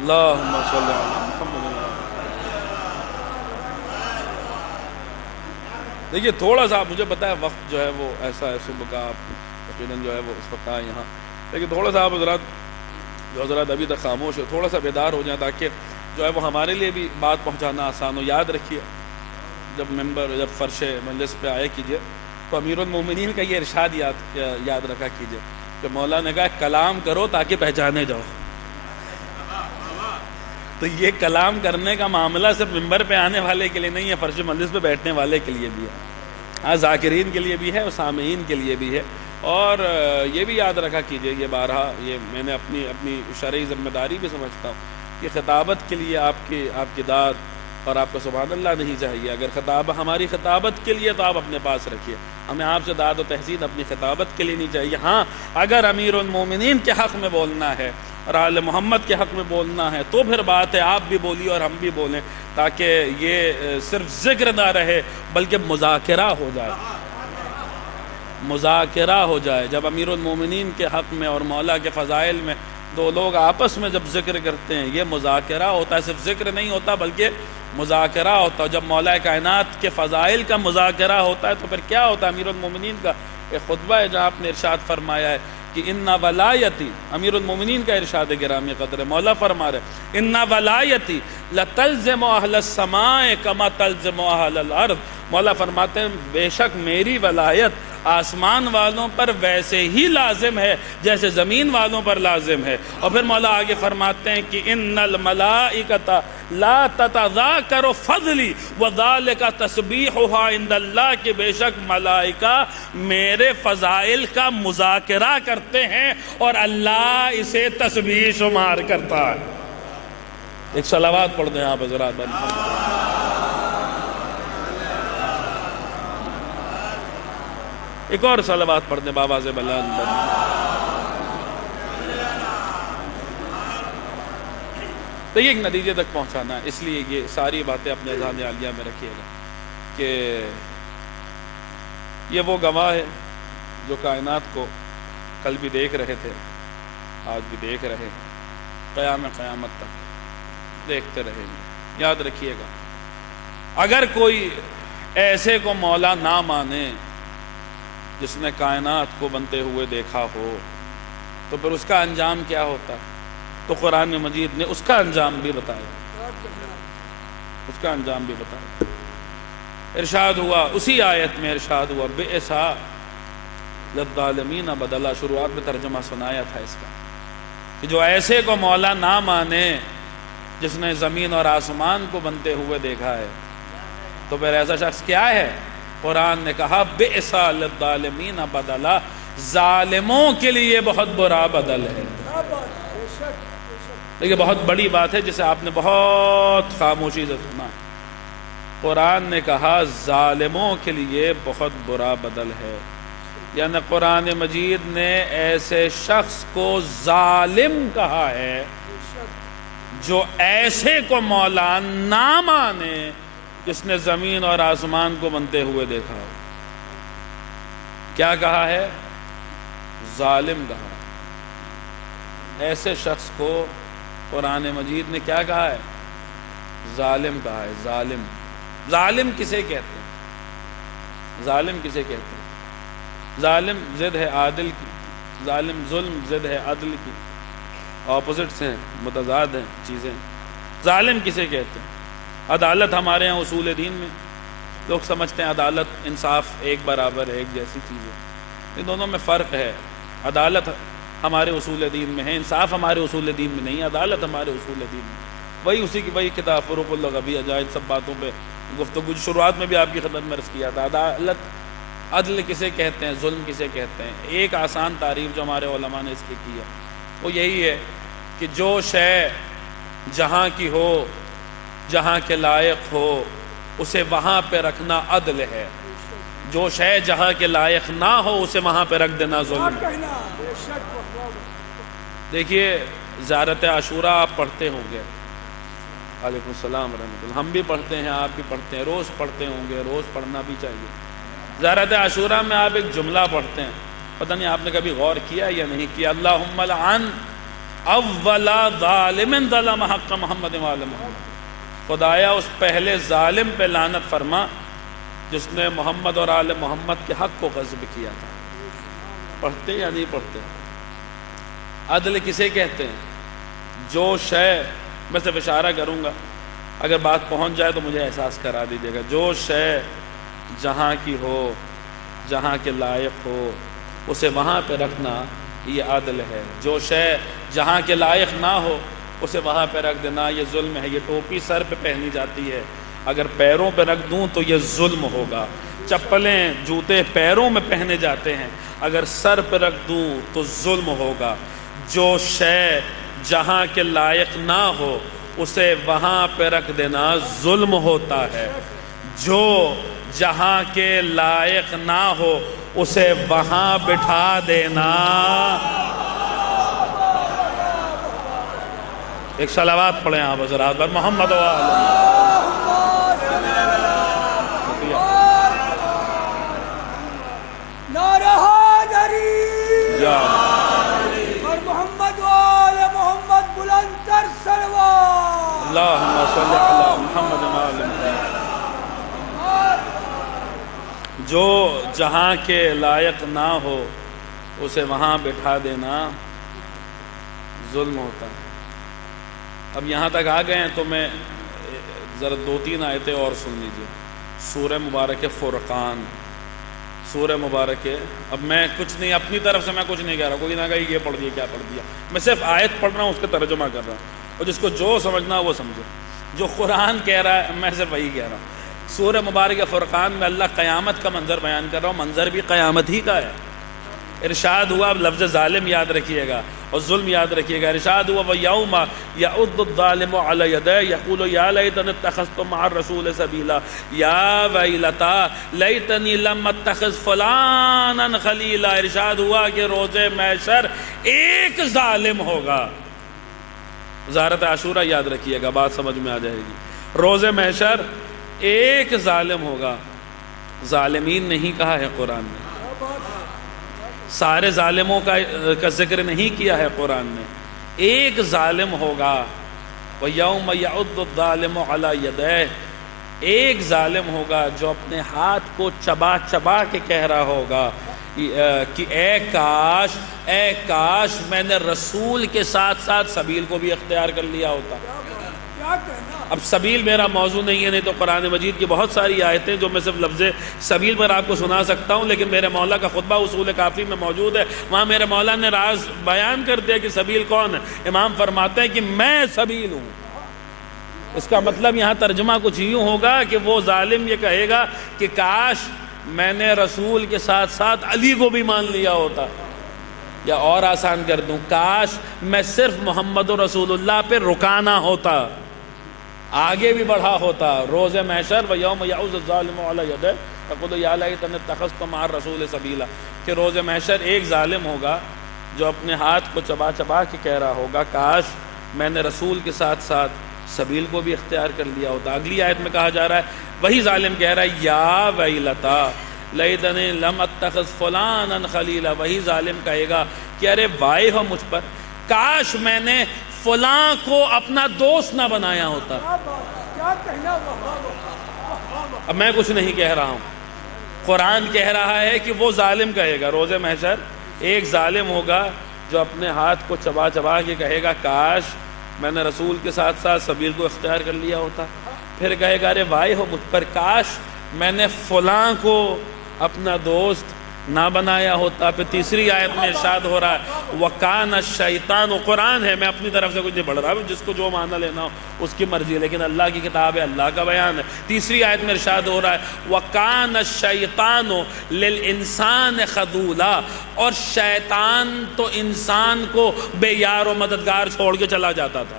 اللہم صلی علی محمد۔ دیکھیے تھوڑا سا مجھے پتا ہے وقت جو ہے وہ ایسا ہے، صبح کا آپ یقیناً جو ہے وہ اس وقت آئے یہاں، لیکن تھوڑا سا آپ حضرات ابھی تک خاموش ہے، تھوڑا سا بیدار ہو جائیں تاکہ جو ہے وہ ہمارے لیے بھی بات پہنچانا آسان ہو۔ یاد رکھیے جب فرش مجلس پہ آئے کیجئے تو امیر المومنین کا یہ ارشاد یاد رکھا کیجئے کہ مولا نے کہا کلام کرو تاکہ پہچانے جاؤ۔ تو یہ کلام کرنے کا معاملہ صرف ممبر پہ آنے والے کے لیے نہیں ہے، فرش مجلس پہ بیٹھنے والے کے لیے بھی ہے، ہاں ذاکرین کے لیے بھی ہے اور سامعین کے لیے بھی ہے۔ اور یہ بھی یاد رکھا کیجئے، یہ بارہا یہ میں نے اپنی شرعی ذمہ داری بھی سمجھتا ہوں کہ خطابت کے لیے آپ کی داد اور آپ کا سبحان اللہ نہیں چاہیے۔ اگر ہماری خطابت کے لیے تو آپ اپنے پاس رکھیے، ہمیں آپ سے داد و تحسین اپنی خطابت کے لیے نہیں چاہیے۔ ہاں اگر امیر المومنین کے حق میں بولنا ہے اور آل محمد کے حق میں بولنا ہے تو پھر بات ہے آپ بھی بولیے اور ہم بھی بولیں، تاکہ یہ صرف ذکر نہ رہے بلکہ مذاکرہ ہو جائے، مذاکرہ ہو جائے۔ جب امیر المومنین کے حق میں اور مولا کے فضائل میں دو لوگ آپس میں جب ذکر کرتے ہیں یہ مذاکرہ ہوتا ہے، صرف ذکر نہیں ہوتا بلکہ مذاکرہ ہوتا ہے۔ جب مولا کائنات کے فضائل کا مذاکرہ ہوتا ہے تو پھر کیا ہوتا ہے؟ امیر المومنین کا ایک خطبہ ہے جہاں آپ نے ارشاد فرمایا ہے کہ ان ولایتی، امیر المومنین کا ارشاد گرامی قدر ہے، مولا فرما رہے ان ولایتی لتلزم اہل السماء کما تلزم اہل الارض، مولا فرماتے ہیں بے شک میری ولایت آسمان والوں پر ویسے ہی لازم ہے جیسے زمین والوں پر لازم ہے۔ اور پھر مولا آگے فرماتے ہیں کہ ان الملائکۃ لا تتذاکر فضلی وذالک تسبیحھا عند اللہ، کہ بے شک ملائکہ میرے فضائل کا مذاکرہ کرتے ہیں اور اللہ اسے تسبیح شمار کرتا ہے۔ ایک صلوات پڑھ دیں آپ حضرات۔ ایک اور صلوات پڑھ دیں بابا سے بلند۔ تو یہ ایک نتیجے تک پہنچانا ہے، اس لیے یہ ساری باتیں اپنے اذہان عالیہ میں رکھیے گا کہ یہ وہ گواہ ہے جو کائنات کو کل بھی دیکھ رہے تھے، آج بھی دیکھ رہے ہیں، قیامت تک دیکھتے رہیں گے۔ یاد رکھیے گا، اگر کوئی ایسے کو مولا نہ مانے جس نے کائنات کو بنتے ہوئے دیکھا ہو، تو پھر اس کا انجام کیا ہوتا؟ تو قرآن مجید نے اس کا انجام بھی بتایا، اس کا انجام بھی بتایا۔ ارشاد ہوا، اسی آیت میں ارشاد ہوا، بئسا للظالمین بدلا، شروعات میں ترجمہ سنایا تھا اس کا، کہ جو ایسے کو مولا نہ مانے جس نے زمین اور آسمان کو بنتے ہوئے دیکھا ہے، تو پھر ایسا شخص کیا ہے؟ قرآن نے کہا بئسا للظالمین بدلا، ظالموں کے لیے بہت برا بدل ہے۔ یہ بہت بڑی بات ہے جسے آپ نے بہت خاموشی سے سنا۔ قرآن نے کہا ظالموں کے لیے بہت برا بدل ہے، یعنی قرآن مجید نے ایسے شخص کو ظالم کہا ہے جو ایسے کو مولا نہ مانے جس نے زمین اور آسمان کو بنتے ہوئے دیکھا ہو۔ کیا کہا ہے؟ ظالم کہا ہے۔ ایسے شخص کو قرآن مجید نے کیا کہا ہے؟ ظالم کہا ہے۔ ظالم، ظالم کسے کہتے ہیں؟ ظالم کسے کہتے ہیں؟ ظالم ضد ہے عادل کی، ظالم ظلم ضد ہے عدل کی، اپوزٹس ہیں، متضاد ہیں چیزیں۔ ظالم کسے کہتے ہیں؟ عدالت ہمارے ہاں اصول دین میں لوگ سمجھتے ہیں عدالت انصاف ایک برابر ہے، ایک جیسی چیز ہے۔ ان دونوں میں فرق ہے۔ عدالت ہمارے اصول دین میں ہے، انصاف ہمارے اصول دین میں نہیں، عدالت ہمارے اصول دین میں۔ وہی اسی کی وہی کتاب فروق اللغویہ جائے، ان سب باتوں پہ گفتگو شروعات میں بھی آپ کی خدمت میں عرض کیا تھا۔ عدالت، عدل کسے کہتے ہیں، ظلم کسے کہتے ہیں؟ ایک آسان تعریف جو ہمارے علماء نے اس کی ہے وہ یہی ہے کہ جو شے جہاں کی ہو، جہاں کے لائق ہو، اسے وہاں پہ رکھنا عدل ہے۔ جو شے جہاں کے لائق نہ ہو اسے وہاں پہ رکھ دینا ظلم ہے۔ دیکھیے زیارت عاشوراء آپ پڑھتے ہوں گے، علیکم السلام ورحمۃ اللہ، ہم بھی پڑھتے ہیں، آپ بھی پڑھتے ہیں، روز پڑھتے ہوں گے، روز پڑھنا بھی چاہیے۔ زیارت عاشوراء میں آپ ایک جملہ پڑھتے ہیں، پتہ نہیں آپ نے کبھی غور کیا یا نہیں کیا، اللہم لعن اول ظالم ظلم حق محمد وآل محمد، خدایا اس پہلے ظالم پہ لعنت فرما جس نے محمد اور آل محمد کے حق کو غصب کیا تھا۔ پڑھتے یا نہیں پڑھتے؟ عدل کسے کہتے ہیں؟ جو شے، میں صرف اشارہ کروں گا، اگر بات پہنچ جائے تو مجھے احساس کرا دیجیے گا۔ جو شے جہاں کی ہو، جہاں کے لائق ہو، اسے وہاں پہ رکھنا یہ عدل ہے۔ جو شے جہاں کے لائق نہ ہو اسے وہاں پہ رکھ دینا یہ ظلم ہے۔ یہ ٹوپی سر پہ پہنی جاتی ہے، اگر پیروں پہ رکھ دوں تو یہ ظلم ہوگا۔ چپلیں، جوتے پیروں میں پہنے جاتے ہیں، اگر سر پہ رکھ دوں تو ظلم ہوگا۔ جو شے جہاں کے لائق نہ ہو اسے وہاں پہ رکھ دینا ظلم ہوتا ہے۔ جو جہاں کے لائق نہ ہو اسے وہاں بٹھا دینا۔ ایک صلوات پڑھیں آپ حضرات پر محمد نعرہ حیدری اور محمد وآل محمد بلند تر صلوات۔ اللہم صلی علی محمد وآل محمد۔ جو جہاں کے لائق نہ ہو اسے وہاں بٹھا دینا ظلم ہوتا ہے۔ اب یہاں تک آ گئے ہیں تو میں ذرا 2-3 آیتیں اور سن لیجیے۔ سورہ مبارک فرقان، سورہ مبارک، اب میں کچھ نہیں، اپنی طرف سے میں کچھ نہیں کہہ رہا، کوئی نہ کہے یہ پڑھ دیا کیا پڑھ دیا، میں صرف آیت پڑھ رہا ہوں، اس کا ترجمہ کر رہا ہوں، اور جس کو جو سمجھنا وہ سمجھے۔ جو قرآن کہہ رہا ہے میں صرف وہی کہہ رہا ہوں۔ سورہ مبارک فرقان میں اللہ قیامت کا منظر بیان کر رہا ہوں، منظر بھی قیامت ہی کا ہے۔ ارشاد ہوا، اب لفظ ظالم یاد رکھیے گا اور ظلم یاد رکھیے گا۔ ارشاد ہوا، وَيَوْمَ يَعُضُّ الظَّالِمُ عَلَى يَدَيْهِ يَقُولُ يَا لَيْتَنِي اتَّخَذْتُ مَعَ الرَّسُولِ سَبِيلًا يَا وَيْلَتَا لَيْتَنِي لَمْ أَتَّخِذْ فُلَانًا خَلِيلًا۔ ارشاد ہوا کہ روز محشر ایک ظالم ہوگا، زہرت عاشورہ یاد رکھیے گا، بات سمجھ میں آ جائے گی۔ روز محشر ایک ظالم ہوگا، ظالمین نہیں کہا ہے قرآن نے، سارے ظالموں کا ذکر نہیں کیا ہے قرآن نے، ایک ظالم ہوگا، وَيَوْمَ يَعُضُّ الظَّالِمُ عَلَى يَدَيْهِ، ایک ظالم ہوگا جو اپنے ہاتھ کو چبا چبا کے کہہ رہا ہوگا کہ اے کاش میں نے رسول کے ساتھ ساتھ سبیل کو بھی اختیار کر لیا ہوتا۔ کیا کہنا؟ اب سبیل میرا موضوع نہیں ہے، نہیں تو قرآن مجید کی بہت ساری آیتیں جو میں صرف لفظ سبیل پر آپ کو سنا سکتا ہوں، لیکن میرے مولا کا خطبہ اصول کافی میں موجود ہے، وہاں میرے مولا نے راز بیان کر دیا کہ سبیل کون ہے۔ امام فرماتے ہیں کہ میں سبیل ہوں۔ اس کا مطلب یہاں ترجمہ کچھ یوں ہوگا کہ وہ ظالم یہ کہے گا کہ کاش میں نے رسول کے ساتھ ساتھ علی کو بھی مان لیا ہوتا، یا اور آسان کر دوں، کاش میں صرف محمد رسول اللہ پہ رکانا ہوتا، آگے بھی بڑھا ہوتا۔ روز محشر وَيَوْمَ يَعُضُّ الظَّالِمُ عَلَى يَدَيْهِ يَقُولُ يَا لَيْتَنِي اتَّخَذْتُ مَعَ الرَّسُولِ سَبِيلًا، کہ روز محشر ایک ظالم ہوگا جو اپنے ہاتھ کو چبا چبا کے کہہ رہا ہوگا کاش میں نے رسول کے ساتھ ساتھ سبیل کو بھی اختیار کر لیا ہوتا۔ اگلی آیت میں کہا جا رہا ہے، وہی ظالم کہہ رہا ہے یا ویلتا لیتنی لم اتخذ فلانا خلیلا، وہی ظالم کہے گا کہ ارے وائے ہو مجھ پر، کاش میں نے فلاں کو اپنا دوست نہ بنایا ہوتا۔ کیا کہنا؟ اب میں کچھ نہیں کہہ رہا ہوں، قرآن کہہ رہا ہے کہ وہ ظالم کہے گا روز محشر ایک ظالم ہوگا جو اپنے ہاتھ کو چبا چبا کے کہے گا کاش میں نے رسول کے ساتھ ساتھ سبیل کو اختیار کر لیا ہوتا۔ پھر کہے گا ارے وائے ہو مجھ پر، کاش میں نے فلاں کو اپنا دوست نہ بنایا ہوتا۔ پھر تیسری آیت میں ارشاد ہو رہا ہے وَكَانَ الشَّيْطَانُ، قرآن ہے، میں اپنی طرف سے کچھ نہیں پڑھ رہا، جس کو جو معنی لینا ہو اس کی مرضی ہے، لیکن اللہ کی کتاب ہے، اللہ کا بیان ہے۔ تیسری آیت میں ارشاد ہو رہا ہے وَكَانَ الشَّيْطَانُ لِلْإِنسَانِ خَذُولًا، اور شیطان تو انسان کو بے یار و مددگار چھوڑ کے چلا جاتا تھا۔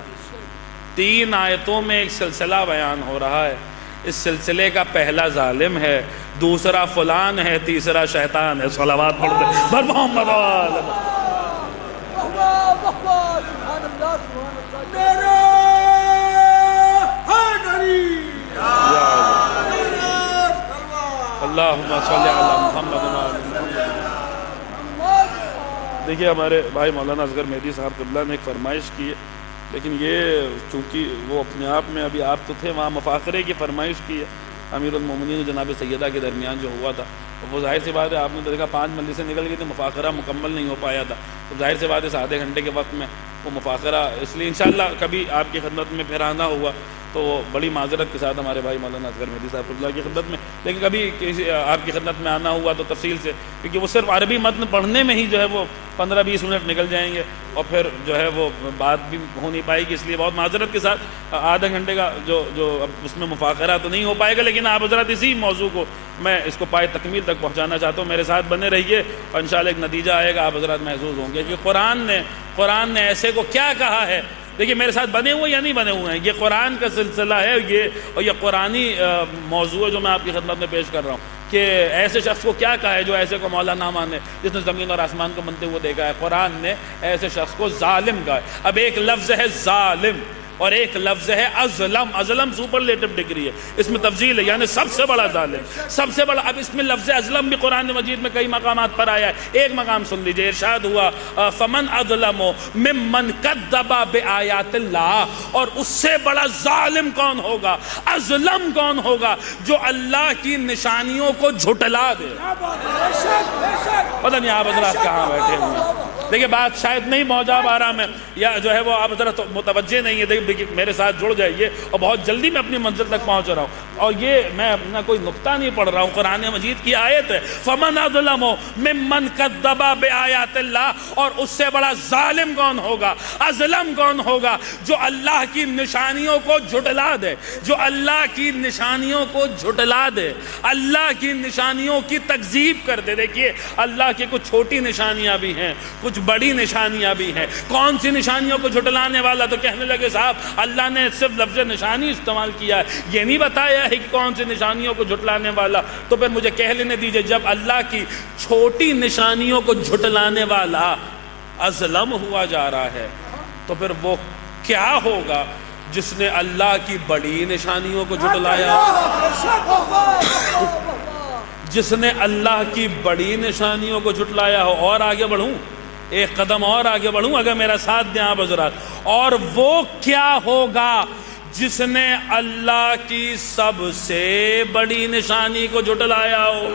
تین آیتوں میں ایک سلسلہ بیان ہو رہا ہے، اس سلسلے کا پہلا ظالم ہے، دوسرا فلان ہے، تیسرا شیطان ہے۔ صلوات پڑھتے بر محمد وآلہ۔ میرے حیدری اللہم صلی علی محمد وآلہ محمد۔ دیکھیے ہمارے بھائی مولانا اصغر مہدی صاحب قبلہ نے ایک فرمائش کی ہے، لیکن یہ چونکہ وہ اپنے آپ میں ابھی آپ تو تھے وہاں مفاخرے کی فرمائش کی ہے امیر المومنین جناب سیدہ کے درمیان جو ہوا تھا، وہ ظاہر سی بات ہے آپ نے دیکھا 5 مجلسیں نکل گئی تھی، مفاخرہ مکمل نہیں ہو پایا تھا، تو ظاہر سی بات ہے آدھے گھنٹے کے وقت میں وہ مفاخرہ، اس لیے انشاءاللہ کبھی آپ کی خدمت میں پھر آنا ہوا تو بڑی معذرت کے ساتھ ہمارے بھائی مولانا اصغر مہدی صاحب اللہ کی خدمت میں، لیکن کبھی کسی آپ کی خدمت میں آنا ہوا تو تفصیل سے، کیونکہ وہ صرف عربی متن پڑھنے میں ہی جو ہے وہ 15-20 منٹ نکل جائیں گے اور پھر جو ہے وہ بات بھی ہو نہیں پائے گی، اس لیے بہت معذرت کے ساتھ آدھا گھنٹے کا جو اب اس میں مفاخرہ تو نہیں ہو پائے گا، لیکن آپ حضرات اسی موضوع کو میں اس کو پائے تکمیل تک پہنچانا چاہتا ہوں، میرے ساتھ بنے رہیے اور انشاءاللہ ایک نتیجہ آئے گا، آپ حضرات محظوظ ہوں گے کہ قرآن نے ایسے کو کیا کہا ہے۔ دیکھیے میرے ساتھ بنے ہوئے یا نہیں بنے ہوئے ہیں، یہ قرآن کا سلسلہ ہے یہ قرآنی موضوع ہے جو میں آپ کی خدمت میں پیش کر رہا ہوں کہ ایسے شخص کو کیا کہا ہے جو ایسے کو مولا نہ مانے، جس نے زمین اور آسمان کو بنتے ہوئے دیکھا ہے۔ قرآن نے ایسے شخص کو ظالم کہا ہے۔ اب ایک لفظ ہے ظالم اور ایک لفظ ہے ازلم، ازلم سپرلیٹو ڈگری ہے، اس میں تفضیل ہے، یعنی سب سے بڑا ظالم، سب سے بڑا۔ اب اس میں لفظ ازلم بھی قرآن مجید میں کئی مقامات پر آیا ہے، ایک مقام سن لیجئے، ارشاد ہوا فمن اظلم ممن کذب بآیات اللہ، اور اس سے بڑا ظالم کون ہوگا، ازلم کون ہوگا، جو اللہ کی نشانیوں کو جھٹلا دے۔ پتہ نہیں آپ حضرات کہاں بیٹھے ہوئے، دیکھیں بات شاید نہیں پہنچا پا رہا میں، یا جو ہے وہ آپ حضرات متوجہ نہیں ہے، دیکھیں میرے ساتھ جڑ جائیے، اور بہت جلدی میں اپنی منزل تک پہنچ رہا ہوں، اور یہ میں اپنا کوئی نقطہ نہیں پڑھ رہا ہوں، قرآن مجید کی آیت ہے فمن اظلم ممن کذب بآیات اللہ، اور اس سے بڑا ظالم کون ہوگا، ازلم کون ہوگا، جو اللہ کی نشانیوں کو جھٹلا دے، جو اللہ کی نشانیوں کو جھٹلا دے، اللہ کی نشانیوں کی تکذیب کر دے۔ دیکھیے اللہ کی کچھ چھوٹی نشانیاں بھی ہیں، کچھ بڑی نشانیاں بھی ہیں۔ کون سی نشانیوں کو جھٹلانے والا، تو کہنے لگے صاحب اللہ نے صرف لفظ نشانی استعمال کیا ہے، یہ نہیں بتایا ہے کہ کون سی نشانیوں کو جھٹلانے والا، تو پھر مجھے کہہ لینے دیجئے جب اللہ کی چھوٹی نشانیوں کو جھٹلانے والا ازلم ہوا جا رہا ہے تو پھر وہ کیا ہوگا جس نے اللہ کی بڑی نشانیوں کو جھٹلایا؟ جس نے اللہ کی بڑی نشانیوں کو جھٹلایا ہو۔ اور آگے بڑھوں، ایک قدم اور آگے بڑھوں اگر میرا ساتھ دیں آپ حضرات، اور وہ کیا ہوگا جس نے اللہ کی سب سے بڑی نشانی کو جھٹلایا ہو؟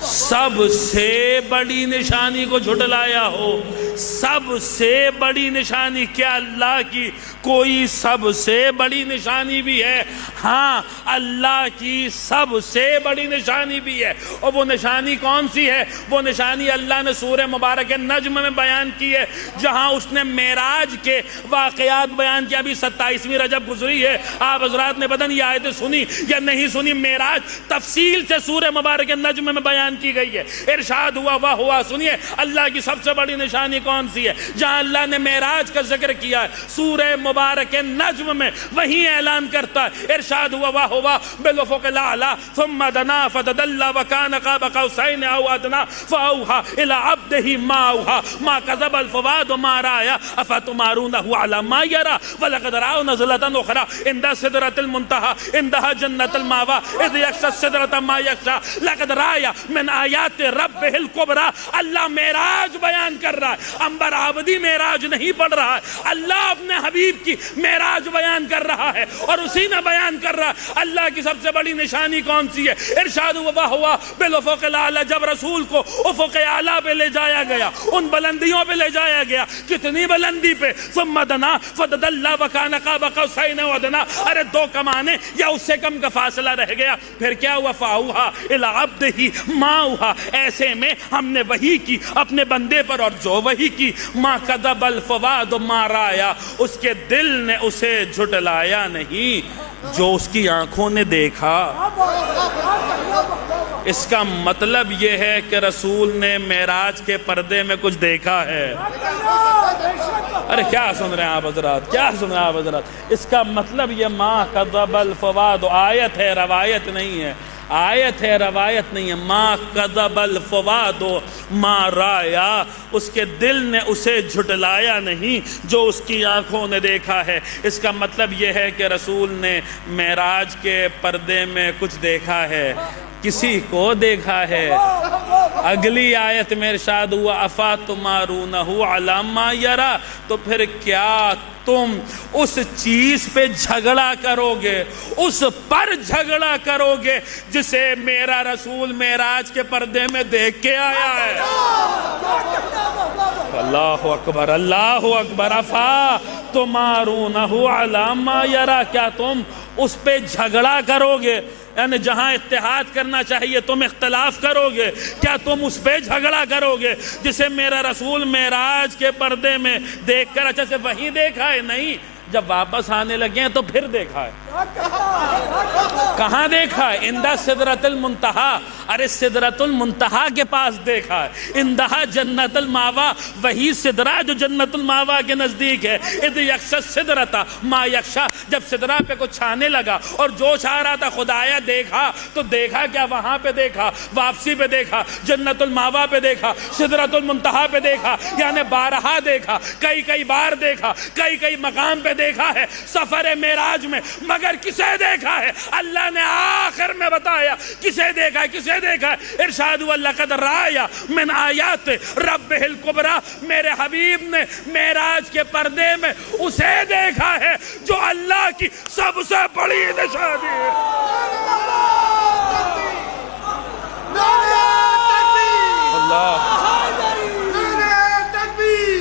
سب سے بڑی نشانی کو جھٹلایا ہو۔ سب سے بڑی نشانی، کیا اللہ کی کوئی سب سے بڑی نشانی بھی ہے؟ ہاں، اللہ کی سب سے بڑی نشانی بھی ہے۔ اور وہ نشانی کون سی ہے؟ وہ نشانی اللہ نے سورہ مبارک نجم میں بیان کی ہے، جہاں اس نے معراج کے واقعات بیان کیا۔ ابھی 27ویں رجب گزری ہے، آپ حضرات نے پتہ نہیں یہ آیتیں سنی یا نہیں سنی۔ معراج تفصیل سے سورہ مبارک نجم میں بیان کی گئی ہے۔ ارشاد ہوا واہ ہوا، سنیے اللہ کی سب سے بڑی نشانی کون سی ہے؟ جہاں اللہ نے معراج کا ذکر کیا ہے سورہ مبارک نجم میں، وہیں اعلان کرتا ہے۔ ارشاد ہوا واہ ہوا بالافق الاعلی ثم دنا فتدلى وكان قاب قوسين او ادنى فاوحى الى عبده ما اوحى ما كذب الفؤاد ما راى افتمارونه على ما يرى ولقد رأى نزلة اخرى عند سدرة المنتهى عندها جنة المأوى اذ يغشى السدرة ما يغشى لقد رأى من آیات ربه الكبرى۔ اللہ معراج بیان کر رہا ہے، عنبر عابدی معراج نہیں پڑھ رہا ہے، اللہ اپنے حبیب کی معراج بیان کر رہا ہے، اور اسی میں بیان کر رہا ہے اللہ کی سب سے بڑی نشانی کون سی ہے۔ ارشاد ہوا بالافق الاعلی، جب رسول کو افق اعلیٰ پہ لے جایا گیا، ان بلندیوں پہ لے جایا گیا، کتنی بلندی پہ؟ ثم دنا فتدلى وكان قاب قوسين او ادنى، ارے 2 کمانے یا اس سے کم کا فاصلہ رہ گیا۔ پھر کیا ہوا؟ فاوحى الى عبده ما اوحى، ایسے میں ہم نے وحی کی اپنے بندے پر، اور جو وحی کی ما کذب الفؤاد ما رایا، اس کے دل نے اسے جھٹلایا نہیں جو اس کی آنکھوں نے دیکھا۔ اس کا مطلب یہ ہے کہ رسول نے معراج کے پردے میں کچھ دیکھا ہے۔ ارے کیا سن رہے ہیں آپ حضرات، کیا سن رہے ہیں آپ حضرات؟ اس کا مطلب یہ ما کذب الفؤاد، آیت ہے روایت نہیں ہے، آیت ہے روایت نہیں ہے۔ ما کذب الفؤاد ما رایا، اس کے دل نے اسے جھٹلایا نہیں جو اس کی آنکھوں نے دیکھا ہے۔ اس کا مطلب یہ ہے کہ رسول نے معراج کے پردے میں کچھ دیکھا ہے، کسی کو دیکھا ہے۔ اگلی آیت میں ارشاد ہوا افتمارونہ علی ما یری، تو پھر کیا تم اس چیز پہ جھگڑا کرو گے، اس پر جھگڑا کرو گے جسے میرا رسول معراج کے پردے میں دیکھ کے آیا ہے؟ اللہ اکبر، اللہ اکبر۔ افتمارونہ علی ما یری، کیا تم اس پہ جھگڑا کرو گے؟ یعنی جہاں اتحاد کرنا چاہیے تم اختلاف کرو گے، کیا تم اس پہ جھگڑا کرو گے جسے میرا رسول معراج کے پردے میں دیکھ کر، اچھا سے وہیں دیکھا ہے؟ نہیں، جب واپس آنے لگے ہیں تو پھر دیکھا ہے۔ کہاں دیکھا ہے؟ عند سدرۃ المنتہا، ارے سدرۃ المنتہا کے پاس دیکھا ہے۔ عندہا جنت الماوا، وہی سدرہ جو جنت الماوا کے نزدیک ہے۔ اذ یغشی السدرۃ ما یغشی، جب سدرہ پہ کچھ چھانے لگا اور جو چھا رہا تھا خدایا دیکھا، تو دیکھا کیا؟ وہاں پہ دیکھا، واپسی پہ دیکھا، جنت الماوا پہ دیکھا، سدرۃ المنتہا پہ دیکھا، یعنی بارہا دیکھا، کئی بار دیکھا، کئی مقام پہ دیکھا ہے سفر معراج میں۔ مگر کسے دیکھا ہے؟ اللہ نے آخر میں بتایا کسے دیکھا ہے، کسے دیکھا ہے؟ ارشاد ہوا لقد رأى من آیات ربہ الکبریٰ، میرے حبیب نے معراج کے پردے میں اسے دیکھا ہے جو اللہ کی سب سے بڑی نشانی ہے۔ اللہ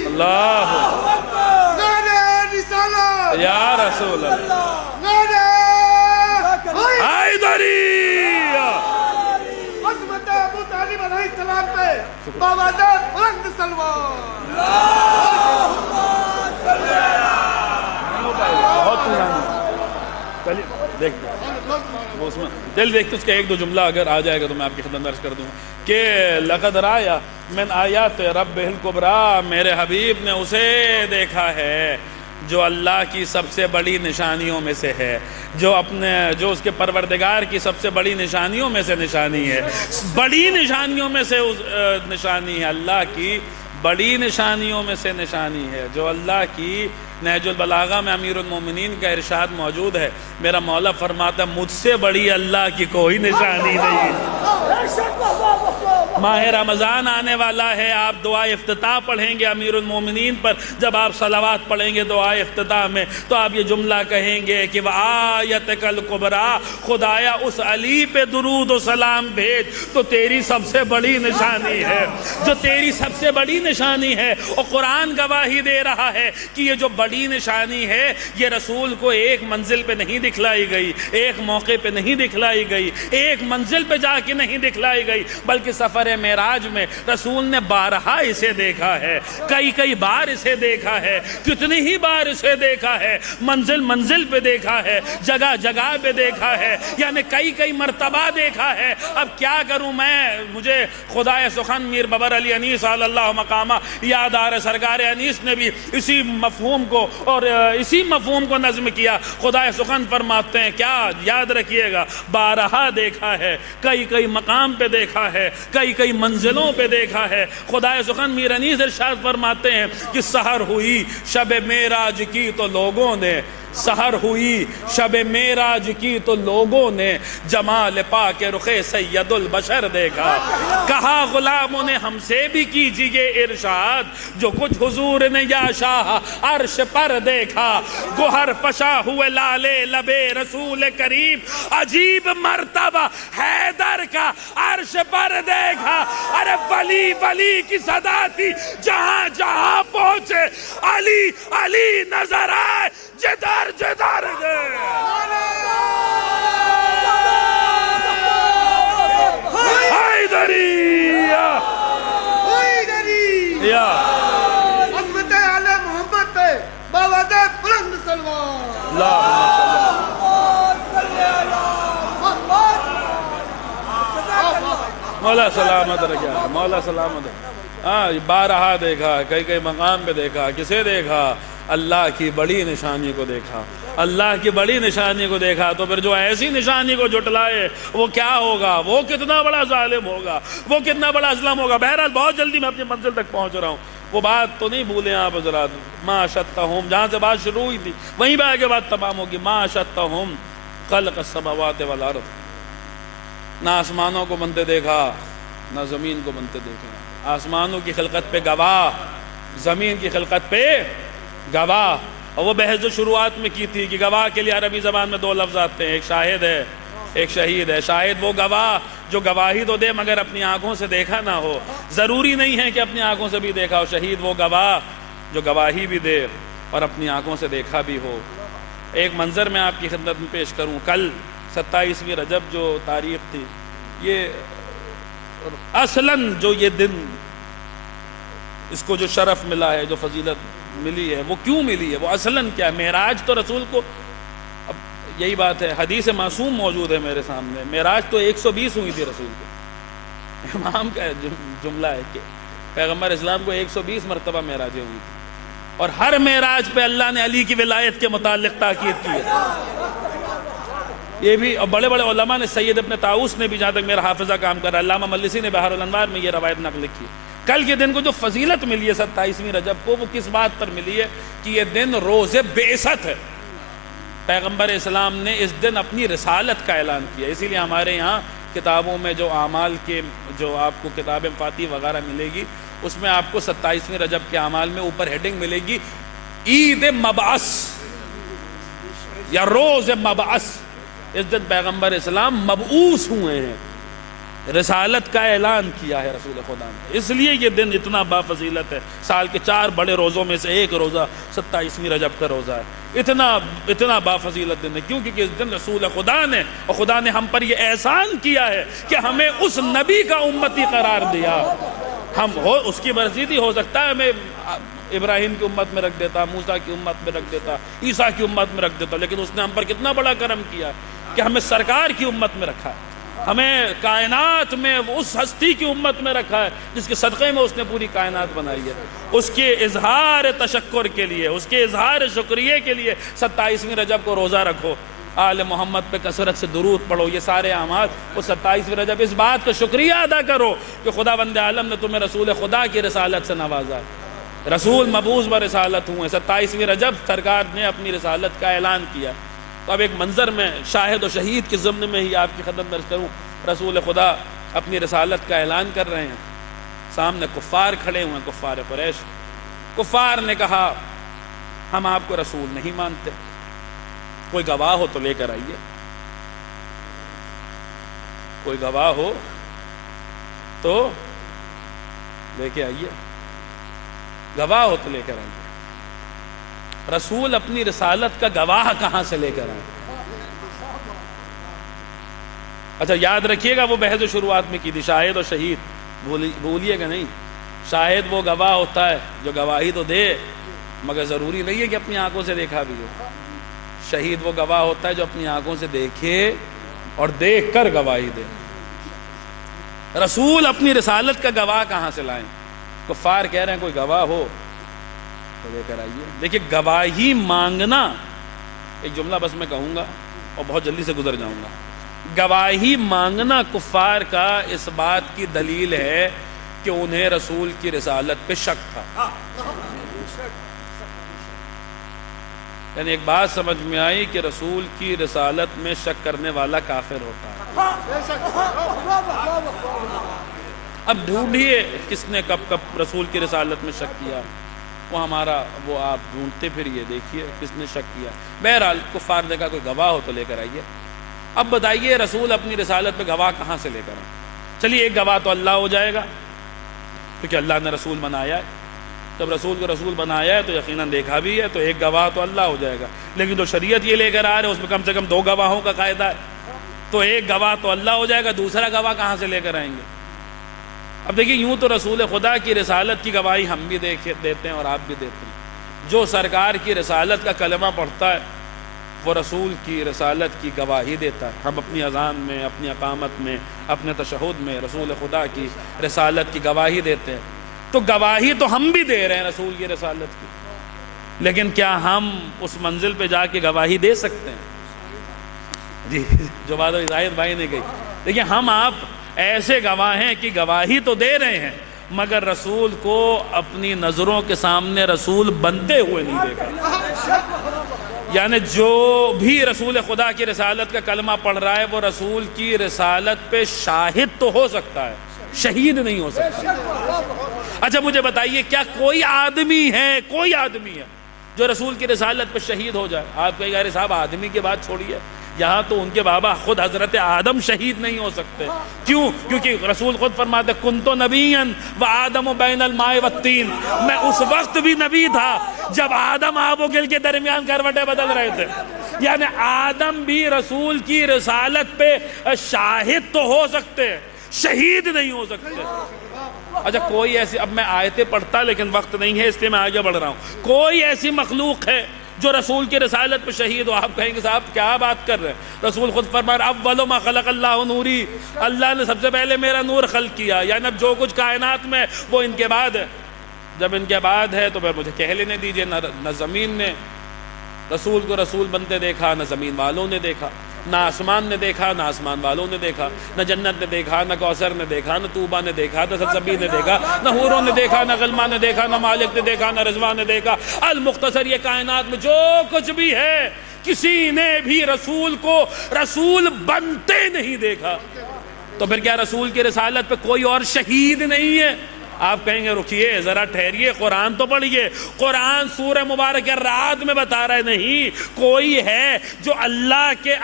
اللہ یا رسول اللہ، حیدری عظمت ابو طالب علیہ السلام پہ بابادات بلند سلوان۔ بہت پہلے دیکھ وہ اس میں دل دیکھتے اس کا ایک دو جملہ اگر آ جائے گا تو میں آپ کی خدمت درج کر دوں کہ لقد رأى من آیات ربہ الکبریٰ، میرے حبیب نے اسے دیکھا ہے جو اللہ کی سب سے بڑی نشانیوں میں سے ہے، جو اس کے پروردگار کی سب سے بڑی نشانیوں میں سے نشانی ہے، بڑی نشانیوں میں سے نشانی ہے، اللہ کی بڑی نشانیوں میں سے نشانی ہے، جو اللہ کی نہج البلاغہ میں امیر المومنین کا ارشاد موجود ہے، میرا مولا فرماتا ہے مجھ سے بڑی اللہ کی کوئی نشانی نہیں۔ ماہ رمضان آنے والا ہے، آپ دعا افتتاح پڑھیں گے امیر المومنین پر، جب آپ صلوات پڑھیں گے دعا افتتاح میں تو آپ یہ جملہ کہیں گے کہ وآیتک الکبریٰ، خدایا اس علی پہ درود و سلام بھیج تو تیری سب سے بڑی نشانی ہے، جو تیری سب سے بڑی نشانی ہے۔ اور قرآن گواہی دے رہا ہے کہ یہ جو بڑی نشانی ہے یہ رسول کو ایک منزل پہ نہیں دکھلائی گئی، ایک موقع پہ نہیں دکھلائی گئی، ایک منزل پہ جا کے نہیں دکھلائی گئی، بلکہ سفر معراج میں رسول نے بارہا اسے دیکھا ہے، کئی بار اسے دیکھا ہے، کتنی ہی بار اسے دیکھا ہے، منزل منزل پہ دیکھا ہے، جگہ جگہ پہ دیکھا ہے، یعنی کئی مرتبہ دیکھا ہے۔ اب کیا کروں میں، مجھے خدائے سخن میر ببر علی انیس صلی اللہ مقامہ یاد آ رہا، سرکار انیس نے بھی اسی مفہوم کو اور اسی مفہوم کو نظم کیا۔ خدائے سخن فرماتے ہیں کیا، یاد رکھیے گا، بارہا دیکھا ہے، کئی مقام پہ دیکھا ہے، کئی منزلوں پہ دیکھا ہے۔ خدائے سخن میر انیس ارشاد فرماتے ہیں کہ سحر ہوئی شب معراج کی تو لوگوں نے، سحر ہوئی شب معراج کی تو لوگوں نے جمال پاک رخ سید البشر دیکھا۔ کہا غلاموں نے ہم سے بھی کیجئے ارشاد، جو کچھ حضور نے یا شاہ عرش پر دیکھا۔ گوہر فشا ہوئے لالے لبے رسول کریم، عجیب مرتبہ حیدر کا عرش پر دیکھا۔ ارے ولی ولی کی صدا تھی، جہاں جہاں پہنچے علی علی نظر آئے، جدار جدار گئے۔ حیدریہ یا عظمت اعلی محمد پہ باوجہ بلند سلوات۔ مولا سلامت رکھا، مولا سلامت رکھا۔ ہاں بارہا دیکھا، کئی مقام پہ دیکھا، کسے دیکھا؟ اللہ کی بڑی نشانی کو دیکھا، اللہ کی بڑی نشانی کو دیکھا۔ تو پھر جو ایسی نشانی کو جھٹلائے وہ کیا ہوگا، وہ کتنا بڑا ظالم ہوگا، وہ کتنا بڑا ظلم ہوگا۔ بہرحال بہت جلدی میں اپنی منزل تک پہنچ رہا ہوں، وہ بات تو نہیں بھولیں آپ حضرات۔ ما شتہم، جہاں سے بات شروع ہوئی تھی وہیں پہ آگے بات تمام ہوگی۔ ما شتہم خلق السماوات والارض، نہ آسمانوں کو بنتے دیکھا نہ زمین کو بنتے دیکھا۔ آسمانوں کی خلقت پہ گواہ، زمین کی خلقت پہ گواہ۔ اور وہ بحث جو شروعات میں کی تھی کہ گواہ کے لیے عربی زبان میں دو لفظ آتے ہیں، ایک شاہد ہے ایک شہید ہے۔ شاہد وہ گواہ جو گواہی تو دے مگر اپنی آنکھوں سے دیکھا نہ ہو، ضروری نہیں ہے کہ اپنی آنکھوں سے بھی دیکھا ہو۔ شہید وہ گواہ جو گواہی بھی دے اور اپنی آنکھوں سے دیکھا بھی ہو۔ ایک منظر میں آپ کی خدمت میں پیش کروں۔ کل 27ویں رجب جو تاریخ تھی، یہ اصلاً جو یہ دن اس کو جو شرف ملا ہے، جو فضیلت ملی ہے، وہ کیوں ملی ہے، وہ اصلاً کیا ہے؟ معراج تو رسول کو، اب یہی بات ہے، حدیث معصوم موجود ہے میرے سامنے، معراج تو 120 ہوئی تھی رسول کو۔ امام کا جملہ ہے کہ پیغمبر اسلام کو 120 مرتبہ معراجیں ہوئی تھی، اور ہر معراج پہ اللہ نے علی کی ولایت کے متعلق تاکید کی ہے۔ یہ بھی بڑے بڑے علماء نے، سید ابن طاؤس نے بھی، جہاں تک میرا حافظہ کام کر رہا ہے، علامہ مجلسی نے بحر الانوار میں یہ روایت نقل کی۔ کل کے دن کو جو فضیلت ملی ہے 27ویں رجب کو، وہ کس بات پر ملی ہے کہ یہ دن روز بعثت ہے۔ پیغمبر اسلام نے اس دن اپنی رسالت کا اعلان کیا، اسی لیے ہمارے یہاں کتابوں میں جو اعمال کے جو آپ کو کتاب فاتح وغیرہ ملے گی، اس میں آپ کو 27ویں رجب کے اعمال میں اوپر ہیڈنگ ملے گی عید مبعث یا روز مبعث۔ اس دن پیغمبر اسلام مبعوث ہوئے ہیں، رسالت کا اعلان کیا ہے رسول خدا نے، اس لیے یہ دن اتنا بافضیلت ہے۔ سال کے 4 بڑے روزوں میں سے ایک روزہ 27ویں رجب کا روزہ ہے، اتنا بافضیلت دن ہے، کیونکہ اس دن رسول خدا نے، اور خدا نے ہم پر یہ احسان کیا ہے کہ ہمیں اس نبی کا امتی قرار دیا۔ ہم اس کی مرضی تھی، ہو سکتا ہے ہمیں ابراہیم کی امت میں رکھ دیتا، موسیٰ کی امت میں رکھ دیتا، عیسیٰ کی امت میں رکھ دیتا، لیکن اس نے ہم پر کتنا بڑا کرم کیا کہ ہمیں سرکار کی امت میں رکھا ہے، ہمیں کائنات میں اس ہستی کی امت میں رکھا ہے جس کے صدقے میں اس نے پوری کائنات بنائی ہے۔ اس کے اظہار تشکر کے لیے، اس کے اظہار شکریہ کے لیے 27ویں رجب کو روزہ رکھو، آل محمد پہ کثرت سے درود پڑھو، یہ سارے اعمال وہ 27ویں رجب، اس بات کا شکریہ ادا کرو کہ خدا بند عالم نے تمہیں رسول خدا کی رسالت سے نوازا ہے۔ رسول مبعوث و رسالت ہوں. 27ویں رجب سرکار نے اپنی رسالت کا اعلان کیا. تو اب ایک منظر میں شاہد و شہید کے ضمن میں ہی آپ کی خدمت میں عرض کروں. رسول خدا اپنی رسالت کا اعلان کر رہے ہیں, سامنے کفار کھڑے ہوئے ہیں, کفار قریش. کفار نے کہا ہم آپ کو رسول نہیں مانتے, کوئی گواہ ہو تو لے کر آئیے, کوئی گواہ ہو تو لے کے آئیے, گواہ ہو تو لے کر آئیے. رسول اپنی رسالت کا گواہ کہاں سے لے کر آئے؟ اچھا یاد رکھیے گا وہ بحث شروعات میں کی تھی, شاہد اور شہید بھولیے گا نہیں. شاہد وہ گواہ ہوتا ہے جو گواہی تو دے مگر ضروری نہیں ہے کہ اپنی آنکھوں سے دیکھا بھی ہو. شہید وہ گواہ ہوتا ہے جو اپنی آنکھوں سے دیکھے اور دیکھ کر گواہی دے. رسول اپنی رسالت کا گواہ کہاں سے لائیں؟ کفار کہہ رہے ہیں کوئی گواہ ہو تو لے کر آئیے. دیکھیے گواہی مانگنا, ایک جملہ بس میں کہوں گا اور بہت جلدی سے گزر جاؤں گا. گواہی مانگنا کفار کا اس بات کی دلیل ہے کہ انہیں رسول کی رسالت پہ شک تھا. یعنی ایک بات سمجھ میں آئی کہ رسول کی رسالت میں شک کرنے والا کافر ہوتا ہے. اب ڈھونڈیے کس نے کب کب رسول کی رسالت میں شک کیا, وہ آپ ڈھونڈتے پھریے دیکھیے کس نے شک کیا. بہرحال کفار نے کہا کوئی گواہ ہو تو لے کر آئیے. اب بتائیے رسول اپنی رسالت پہ گواہ کہاں سے لے کر آئے؟ چلیے ایک گواہ تو اللہ ہو جائے گا کیونکہ اللہ نے رسول بنایا ہے. جب رسول کو رسول بنایا ہے تو یقیناً دیکھا بھی ہے, تو ایک گواہ تو اللہ ہو جائے گا. لیکن جو شریعت یہ لے کر آ رہے ہیں اس میں کم سے کم 2 گواہوں کا قاعدہ ہے. تو ایک گواہ تو اللہ ہو جائے گا, دوسرا گواہ کہاں سے لے کر آئیں گے؟ اب دیکھیے یوں تو رسول خدا کی رسالت کی گواہی ہم بھی دیتے ہیں اور آپ بھی دیتے ہیں. جو سرکار کی رسالت کا کلمہ پڑھتا ہے وہ رسول کی رسالت کی گواہی دیتا ہے. ہم اپنی اذان میں, اپنی اقامت میں, اپنے تشہد میں رسول خدا کی رسالت کی گواہی دیتے ہیں. تو گواہی تو ہم بھی دے رہے ہیں رسول کی رسالت کی, لیکن کیا ہم اس منزل پہ جا کے گواہی دے سکتے ہیں؟ جی جو بات زاہد بھائی نے کہی, دیکھیں ہم آپ ایسے گواہ ہیں کہ گواہی تو دے رہے ہیں مگر رسول کو اپنی نظروں کے سامنے رسول بنتے ہوئے نہیں دیکھا. یعنی جو بھی رسول خدا کی رسالت کا کلمہ پڑھ رہا ہے وہ رسول کی رسالت پہ شاہد تو ہو سکتا ہے, شہید نہیں ہو سکتا. اچھا مجھے بتائیے کیا کوئی آدمی ہے جو رسول کی رسالت پہ شہید ہو جائے؟ آپ کہیں گے صاحب آدمی کی بات چھوڑیے, یہاں تو ان کے بابا خود حضرت آدم شہید نہیں ہو سکتے. کیوں؟ کیونکہ رسول خود فرماتے کنتو نبیًا و آدم بین الماء والطین, میں اس وقت بھی نبی تھا جب آدم آب و گل کے درمیان کروٹیں بدل رہے تھے. یعنی آدم بھی رسول کی رسالت پہ شاہد تو ہو سکتے, شہید نہیں ہو سکتے. اچھا کوئی ایسی, اب میں آیتیں پڑھتا لیکن وقت نہیں ہے اس لیے میں آگے بڑھ رہا ہوں, کوئی ایسی مخلوق ہے جو رسول کی رسالت پہ شہید ہو؟ آپ کہیں گے صاحب کیا بات کر رہے ہیں, رسول خود فرما رہے اول ما خلق اللہ نوری, اللہ نے سب سے پہلے میرا نور خلق کیا. یعنی اب جو کچھ کائنات میں وہ ان کے بعد ہے. جب ان کے بعد ہے تو پھر مجھے کہہ لینے دیجئے, نہ زمین نے رسول کو رسول بنتے دیکھا, نہ زمین والوں نے دیکھا, نہ آسمان نے دیکھا, نہ آسمان والوں نے دیکھا, نہ جنت نے دیکھا, نہ کوثر نے دیکھا, نہ طوبہ نے دیکھا, نہ سلسبیل نے دیکھا, نہ حوروں نے دیکھا, نہ غلمہ نے دیکھا, نہ مالک نے دیکھا, نہ رضوان نے دیکھا. المختصر یہ کائنات میں جو کچھ بھی ہے کسی نے بھی رسول کو رسول بنتے نہیں دیکھا. تو پھر کیا رسول کی رسالت پہ کوئی اور شہید نہیں ہے؟ آپ کہیں گے رکیے ذرا ٹھہریے, قرآن تو پڑھیے. قرآن سورہ مبارکہ رعد میں بتا رہا ہے نہیں کوئی ہے جو اللہ کے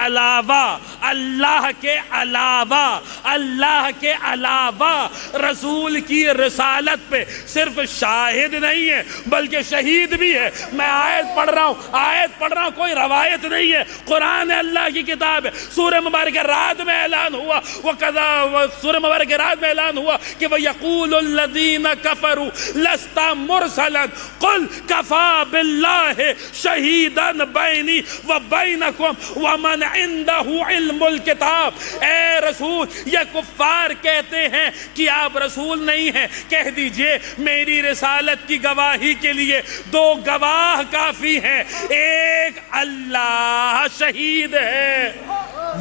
علاوہ رسول کی رسالت پہ صرف شاہد نہیں ہے بلکہ شہید بھی ہے. میں آیت پڑھ رہا ہوں, کوئی روایت نہیں ہے, قرآن اللہ کی کتاب ہے. سورہ مبارکہ رعد میں اعلان ہوا سورہ مبارکہ رعد میں اعلان ہوا کہ وَيَقُولُ الَّذِينَ كفروا لست مرسلا قل كفى بالله شهيدا بيني وبينكم ومن عنده علم الكتاب. اے رسول, یہ کفار کہتے ہیں کہ آپ رسول نہیں ہیں, کہہ دیجئے میری رسالت کی گواہی کے لیے 2 گواہ کافی ہیں, ایک اللہ شہید ہے.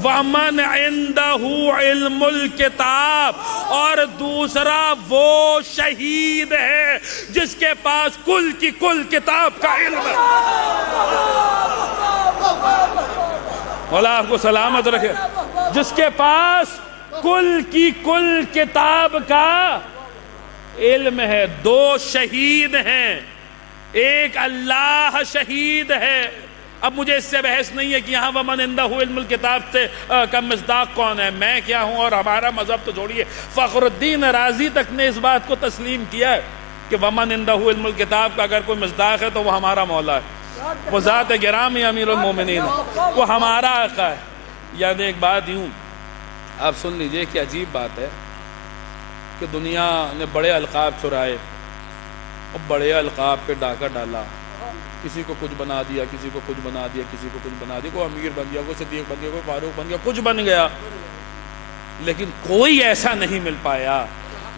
وَمَنْ عِنْدَهُ عِلْمُ الْكِتَابِ، اور دوسرا وہ شہید ہے جس کے پاس کل کی کل کتاب کا علم ہے۔ مولا آپ کو سلامت رکھے۔ جس کے پاس کل کی کل کتاب کا علم ہے۔ دو شہید ہیں، ایک اللہ شہید ہے۔ اب مجھے اس سے بحث نہیں ہے کہ یہاں وَمَنْ عِنْدَهُ عِلْمُ الْكِتَابِ سے کا مصداق کون ہے، میں کیا ہوں اور ہمارا مذہب تو چھوڑیے۔ فخر الدین رازی تک نے اس بات کو تسلیم کیا ہے کہ وَمَنْ عِنْدَهُ عِلْمُ الْكِتَابِ کا اگر کوئی مصداق ہے تو وہ ہمارا مولا ہے، وہ ذات گرامی امیر المومنین ہے، وہ ہمارا آقا ہے۔ یعنی ایک بات یوں آپ سن لیجئے کہ عجیب بات ہے کہ دنیا نے بڑے القاب چرائے اور بڑے القاب پہ ڈاکہ ڈالا، کسی کو کچھ بنا دیا، کسی کو کچھ بنا دیا، کسی کو کچھ بنا دیا، کوئی امیر بن گیا، کوئی صدیق بن گیا، کوئی فاروق بن گیا، کچھ بن گیا، لیکن کوئی ایسا نہیں مل پایا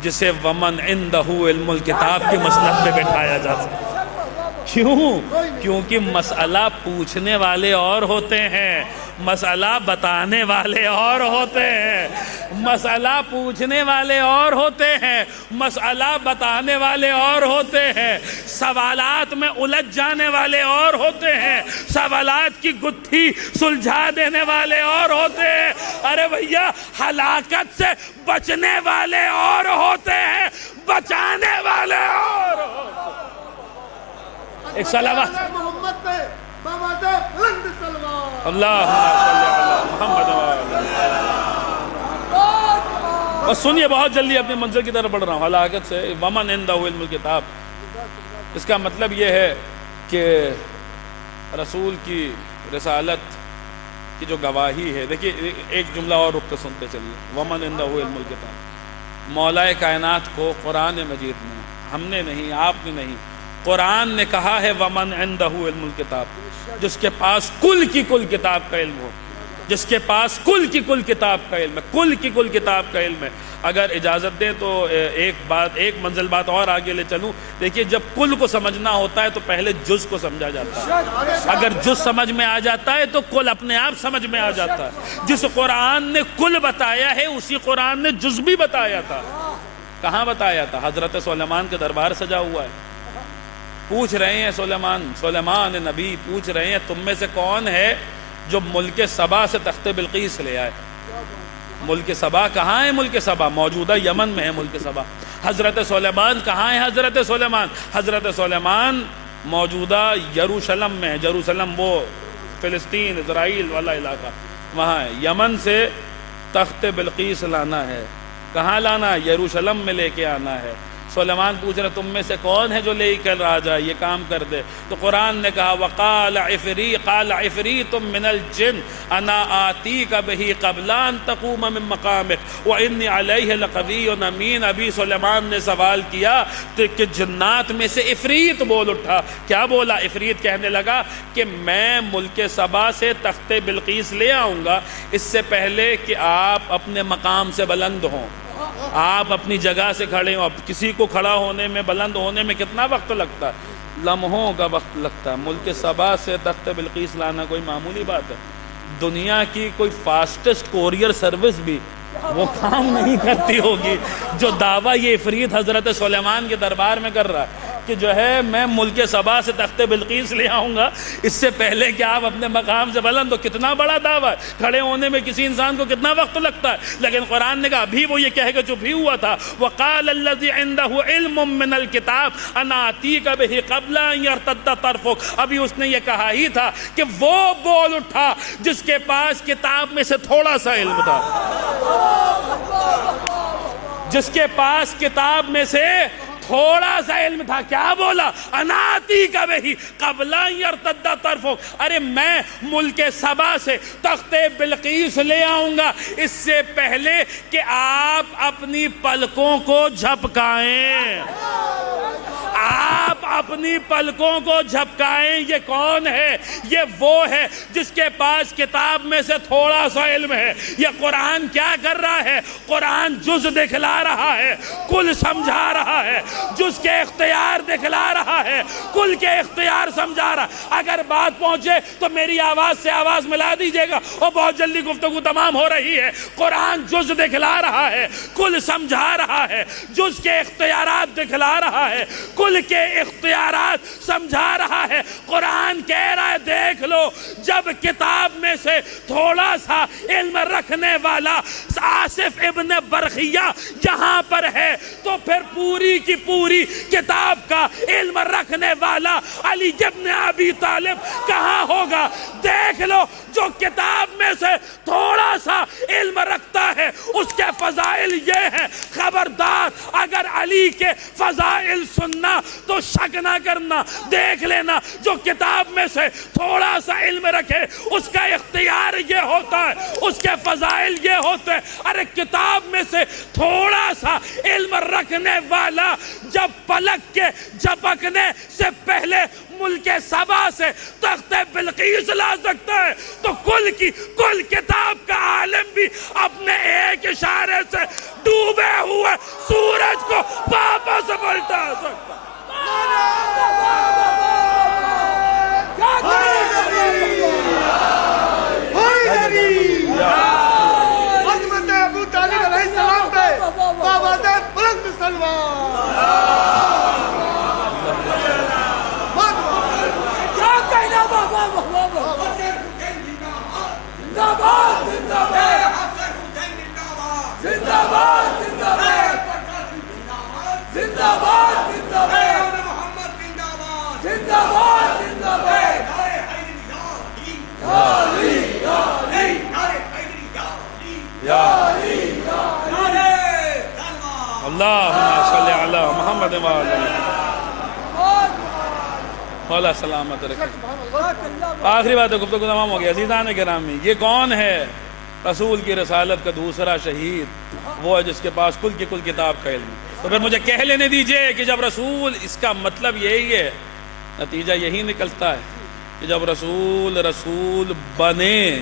جسے ومن عندہ علم الکتاب کی مسند پہ بٹھایا جا سکے۔ کیوں؟ کیونکہ مسئلہ پوچھنے والے اور ہوتے ہیں، مسئلہ بتانے والے اور ہوتے ہیں، مسئلہ پوچھنے والے اور ہوتے ہیں، مسئلہ بتانے والے اور ہوتے ہیں، سوالات میں الجھ جانے والے اور ہوتے ہیں، سوالات کی گتھی سلجھا دینے والے اور ہوتے ہیں۔ ارے بھیا ہلاکت سے بچنے والے اور ہوتے ہیں، بچانے والے اور ہوتے ہیں۔ ایک صلوات محمد پہ بابا بلند سلوات۔ اللہم صلی علی محمد اور سنیے، بہت جلدی اپنی منزل کی طرف بڑھ رہا ہوں۔ ہلاکت سے ومن عندہ علم الکتاب، اس کا مطلب یہ ہے کہ رسول کی رسالت کی جو گواہی ہے، دیکھیے ایک جملہ اور رک کے سنتے چلیے، ومن عندہ علم الکتاب، مولا کائنات کو قرآن مجید میں، ہم نے نہیں، آپ نے نہیں، قرآن نے کہا ہے ومن عندہ علم الکتاب، جس کے پاس کل کی کل کتاب کا علم ہو، جس کے پاس کل کی کل کتاب کا علم ہے، کل کی کل کتاب کا علم ہے۔ اگر اجازت دیں تو ایک منزل بات اور آگے لے چلوں۔ دیکھیے جب کل کو سمجھنا ہوتا ہے تو پہلے جز کو سمجھا جاتا ہے، اگر جز سمجھ میں آ جاتا ہے تو کل اپنے آپ سمجھ میں آ جاتا ہے۔ جس قرآن نے کل بتایا ہے اسی قرآن نے جز بھی بتایا تھا۔ کہاں بتایا تھا؟ حضرت سلیمان کے دربار سجا ہوا ہے، پوچھ رہے ہیں سلیمان نبی پوچھ رہے ہیں تم میں سے کون ہے جو ملک سبا سے تخت بلقیس لے آئے؟ ملک سبا کہاں ہے؟ ملک سبا موجودہ یمن میں ہے ملک سبا۔ حضرت سلیمان کہاں ہے؟ حضرت سلیمان موجودہ یروشلم میں ہے۔ یروشلم وہ فلسطین اسرائیل والا علاقہ وہاں ہے۔ یمن سے تخت بلقیس لانا ہے، کہاں لانا ہے؟ یروشلم میں لے کے آنا ہے۔ سلیمان پوچھ رہا تم میں سے کون ہے جو لے کر آ جائے، یہ کام کر دے؟ تو قرآن نے کہا وقال عفریت من الجن انا آتیک بہ قبل ان تقوم من مقامک وانی علیہ لقوی امین۔ ابھی سلیمان نے سوال کیا کہ جنات میں سے عفریت بول اٹھا۔ کیا بولا؟ عفریت کہنے لگا کہ میں ملک سبا سے تخت بلقیس لے آؤں گا اس سے پہلے کہ آپ اپنے مقام سے بلند ہوں، آپ اپنی جگہ سے کھڑے ہوں۔ اب کسی کو کھڑا ہونے میں، بلند ہونے میں کتنا وقت لگتا ہے؟ لمحوں کا وقت لگتا ہے۔ ملک سبا سے تخت بلقیس لانا کوئی معمولی بات ہے؟ دنیا کی کوئی فاسٹسٹ کوریئر سروس بھی وہ کام نہیں کرتی ہوگی جو دعویٰ یہ عفریت حضرت سلیمان کے دربار میں کر رہا ہے کہ جو ہے میں ملک سبا سے تخت بلقیس لے آؤں گا اس سے پہلے کہ آپ اپنے مقام سے بلند ہو۔ کتنا بڑا دعویٰ ہے، کھڑے ہونے میں کسی انسان کو کتنا وقت لگتا ہے، لیکن قرآن نے کہا ابھی وہ یہ کہہ کے چپ ہی ہوا تھا وقال الذی عنده علم من الکتاب انا آتیک بہ قبل ان یرتد طرفک۔ ابھی اس نے یہ کہا ہی تھا کہ وہ بول اٹھا جس کے پاس کتاب میں سے تھوڑا سا علم تھا، جس کے پاس کتاب میں سے تھوڑا سا علم تھا۔ کیا بولا؟ اناتی کا بہی قبل یرتد طرفک، ارے میں ملک سبا سے تخت بلقیس لے آؤں گا اس سے پہلے کہ آپ اپنی پلکوں کو جھپکائیں، آپ اپنی پلکوں کو جھپکائیں. یہ کون ہے؟ یہ وہ ہے جس کے پاس کتاب میں سے تھوڑا سا علم ہے. یہ قرآن کیا کر رہا ہے؟ قرآن جز دکھلا رہا ہے، کل سمجھا رہا ہے. جز کے اختیار دکھلا رہا ہے، کل کے اختیار سمجھا رہا. اگر بات پہنچے تو میری آواز سے آواز ملا دیجئے گا، اور بہت جلدی گفتگو تمام ہو رہی ہے. قرآن جز دکھلا رہا ہے، کل سمجھا رہا ہے. جز کے اختیارات دکھلا رہا ہے، کل کے اختیارات سمجھا رہا ہے. قرآن کہہ رہا ہے دیکھ لو، جب کتاب میں سے تھوڑا سا علم رکھنے والا آصف ابن برخیہ یہاں پر ہے، تو پھر پوری کی پوری کتاب کا علم رکھنے والا علی ابن ابی طالب کہاں ہوگا؟ دیکھ لو، جو کتاب میں سے تھوڑا سا علم رکھتا ہے اس کے فضائل یہ ہیں. خبردار اگر علی کے فضائل سننا تو شک نہ کرنا، دیکھ لینا جو کتاب میں سے تھوڑا سا علم رکھے اس کا اختیار یہ ہوتا ہے، اس کے فضائل یہ ہوتے ہیں. ارے کتاب میں سے تھوڑا سا علم رکھنے والا جب پلک کے جھپکنے سے پہلے ملک سبا سے تخت بلقیس لا سکتا ہے تو کل کتاب کا عالم بھی اپنے ایک اشارے سے ڈوبے ہوئے سورج کو واپس پلٹا سکتا ہے. عظمت ابو طالب علیہ السلام پہ بابادر بلند سلوان. کیا کہنا بابا بابا زندہ باد زندہ باد زندہ باد زندہ باد زندہ باد زندہ باد زندہ باد زندہ باد. اللہم صلی علی محمد مولا سلامت رکھے. آخری بات ہے، گفتگو تمام ہو گیا. عزیزان گرامی، یہ کون ہے؟ رسول کی رسالت کا دوسرا شہید، وہ ہے جس کے پاس کل کی کل کتاب کا علم. تو پھر مجھے کہہ لینے دیجئے کہ جب رسول، اس کا مطلب یہی ہے، نتیجہ یہی نکلتا ہے کہ جب رسول بنے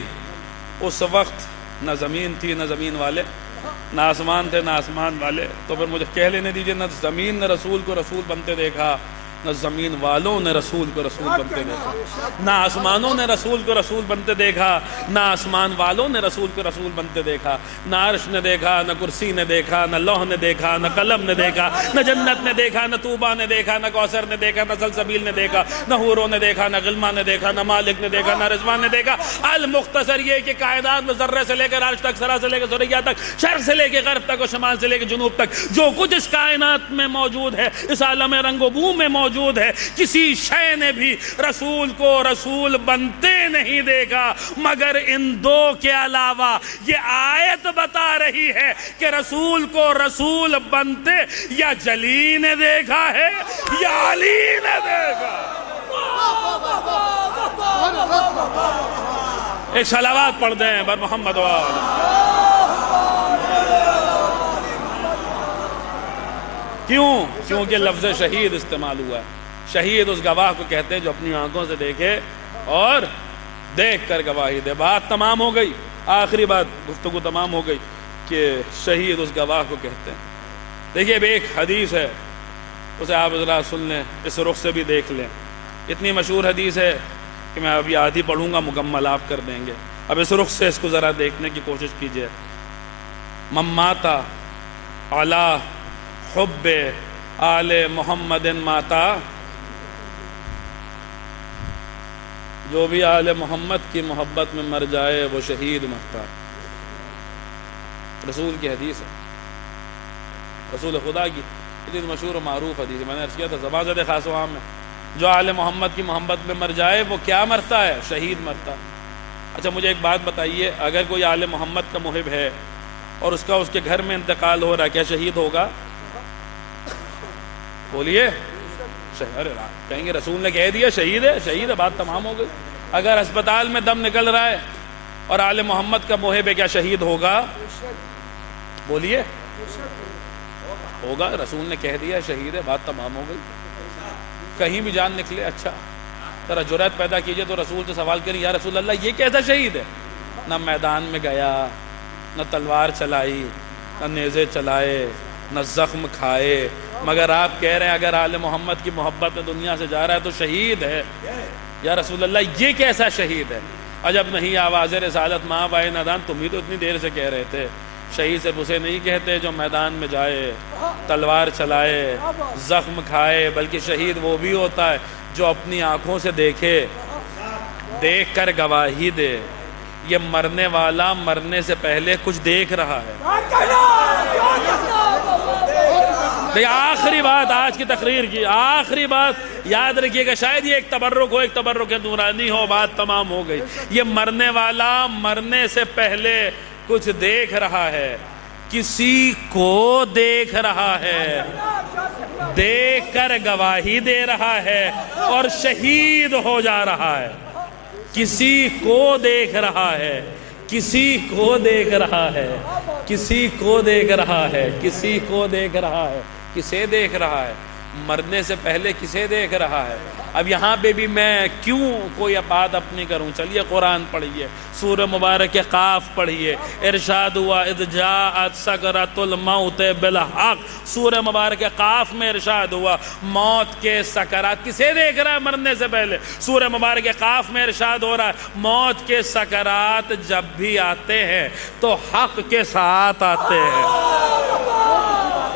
اس وقت نہ زمین تھی نہ زمین والے، نہ آسمان تھے نہ آسمان والے. تو پھر مجھے کہہ لینے دیجئے نہ زمین نے رسول کو رسول بنتے دیکھا، نہ زمین والوں نے رسول کو رسول بنتے دیکھا، نہ آسمانوں نے رسول کو رسول بنتے دیکھا، نہ آسمان والوں نے رسول کو رسول بنتے دیکھا. نہ عرش نے دیکھا، نہ کرسی نے دیکھا، نہ لوح نے دیکھا، نہ قلم نے دیکھا، نہ جنت نے دیکھا، نہ طوبہ نے دیکھا، نہ کوثر نے دیکھا، نہ سلسبیل نے دیکھا، نہ حوروں نے دیکھا، نہ غلمہ نے دیکھا، نہ مالک نے دیکھا، نہ رضوان نے دیکھا. المختصر یہ کہ کائنات میں ذرے سے لے کر عرش تک، سرا سے لے کر ثریا تک، شرق سے لے کے غرب تک اور شمال سے لے کے جنوب تک جو کچھ اس کائنات میں موجود ہے، اس عالم رنگ و بو میں موجود ہے، کسی شے نے بھی رسول کو رسول بنتے نہیں دیکھا مگر ان دو کے علاوہ. یہ آیت بتا رہی ہے کہ رسول کو رسول بنتے یا جلی نے دیکھا ہے یا علی نے دیکھا. ایک صلوات پڑھ دیں بر محمد و آل. کیونکہ لفظ شہید استعمال ہوا ہے. شہید اس گواہ کو کہتے ہیں جو اپنی آنکھوں سے دیکھے اور دیکھ کر گواہی دے. بات تمام ہو گئی. آخری بات، گفتگو تمام ہو گئی کہ شہید اس گواہ کو کہتے ہیں. دیکھیے اب ایک حدیث ہے، اسے آپ حضرات سن لیں، اس رخ سے بھی دیکھ لیں. اتنی مشہور حدیث ہے کہ میں ابھی آدھی پڑھوں گا، مکمل آپ کر دیں گے. اب اس رخ سے اس کو ذرا دیکھنے کی کوشش کیجئے. من ماتا علی حب آل محمد ماتا، جو بھی آل محمد کی محبت میں مر جائے وہ شہید مرتا. رسول کی حدیث ہے، رسول خدا کی اتنی مشہور و معروف حدیث ہے. میں نے عرض کیا تھا زبان زد خاص و عام میں، جو آل محمد کی محبت میں مر جائے وہ کیا مرتا ہے؟ شہید مرتا. اچھا مجھے ایک بات بتائیے، اگر کوئی آل محمد کا محب ہے اور اس کا اس کے گھر میں انتقال ہو رہا ہے، کیا شہید ہوگا؟ بولیے. کہیں گے رسول نے کہہ دیا شہید ہے، شہید ہے، بات تمام ہو گئی. اگر ہسپتال میں دم نکل رہا ہے اور آل محمد کا محب ہے، کیا شہید ہوگا؟ بولیے. ہوگا، رسول نے کہہ دیا شہید ہے، بات تمام ہو گئی. کہیں بھی جان نکلے اچھا ذرا جرأت پیدا کیجئے تو رسول سے سوال کریں، یا رسول اللہ یہ کیسا شہید ہے؟ نہ میدان میں گیا، نہ تلوار چلائی، نہ نیزے چلائے، نہ زخم کھائے، مگر آپ کہہ رہے ہیں اگر آل محمد کی محبت میں دنیا سے جا رہا ہے تو شہید ہے۔ یا رسول اللہ یہ کیسا شہید ہے؟ عجب نہیں آواز رسالت ماں بائے نادان، تم ہی تو اتنی دیر سے کہہ رہے تھے شہید صرف اسے نہیں کہتے جو میدان میں جائے، تلوار چلائے، زخم کھائے، بلکہ شہید وہ بھی ہوتا ہے جو اپنی آنکھوں سے دیکھے، دیکھ کر گواہی دے۔ یہ مرنے والا مرنے سے پہلے کچھ دیکھ رہا ہے۔ آخری بات آج کی تقریر کی، آخری بات یاد رکھیے کہ شاید یہ ایک تبرک ہو، ایک تبرک نورانی ہو، بات تمام ہو گئی۔ یہ مرنے والا مرنے سے پہلے کچھ دیکھ رہا ہے، کسی کو دیکھ رہا ہے، دیکھ کر گواہی دے رہا ہے اور شہید ہو جا رہا ہے۔ کسی کو دیکھ رہا ہے، کسی کو دیکھ رہا ہے، کسی کو دیکھ رہا ہے، کسی کو دیکھ رہا ہے۔ کسے دیکھ رہا ہے؟ مرنے سے پہلے کسے دیکھ رہا ہے؟ اب یہاں پہ بھی میں کیوں کوئی بات اپنی کروں؟ چلیے قرآن پڑھیے، سورہ مبارک قاف پڑھیے، ارشاد ہوا اذ جاءت سکرۃ الموت بالحق، سورہ مبارک قاف میں ارشاد ہوا موت کے سکرات۔ کسے دیکھ رہا ہے مرنے سے پہلے؟ سورہ مبارک قاف میں ارشاد ہو رہا ہے موت کے سکرات جب بھی آتے ہیں تو حق کے ساتھ آتے ہیں۔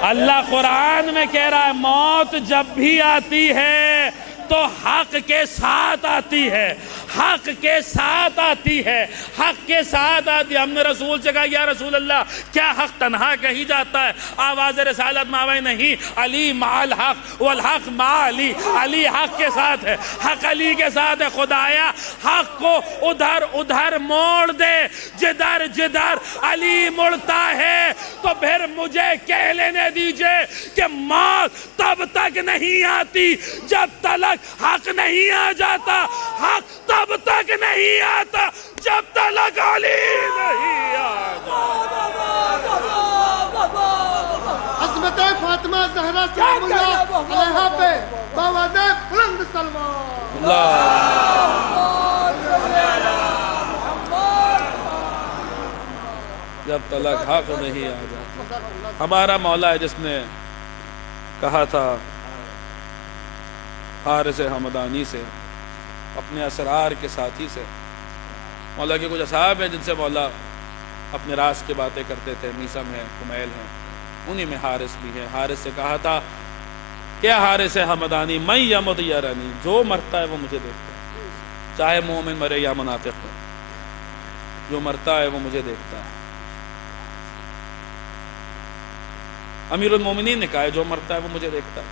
اللہ قرآن میں کہہ رہا ہے موت جب بھی آتی ہے تو حق کے ساتھ آتی ہے، حق کے ساتھ آتی ہے، حق کے ساتھ آتی ہے۔ ہم نے رسول سے کہا یا رسول اللہ کیا حق تنہا کہیں جاتا ہے؟ آواز رسالت ماوے نہیں، علی مع الحق والحق مع علی، علی حق کے ساتھ ہے، حق علی کے ساتھ ہے۔ خدایا حق کو ادھر ادھر موڑ دے، جدھر جدھر علی مڑتا ہے تو پھر مجھے کہہ لینے دیجئے کہ موت تب تک نہیں آتی جب تلک حق نہیں آ جاتا، حق تب تک نہیں آتا جب تلک علی نہیں آ جاتا۔ عظمت فاطمہ زہرا سلام اللہ علیہا پہ باواد بلند سلوات۔ جب تلک حق نہیں آ جاتا۔ ہمارا مولا ہے جس نے کہا تھا حارث حمدانی سے، اپنے اسرار کے ساتھی سے، مولا کے کچھ اصحاب ہیں جن سے مولا اپنے راز کی باتیں کرتے تھے، میسم ہے، کمیل ہیں، انہی میں حارث بھی ہے۔ حارث سے کہا تھا کیا حارث حمدانی من یمت یرانی، جو مرتا ہے وہ مجھے دیکھتا ہے، چاہے مومن مرے یا منافق ہو، جو مرتا ہے وہ مجھے دیکھتا ہے۔ امیر المومنین نے کہا ہے جو مرتا ہے وہ مجھے دیکھتا ہے،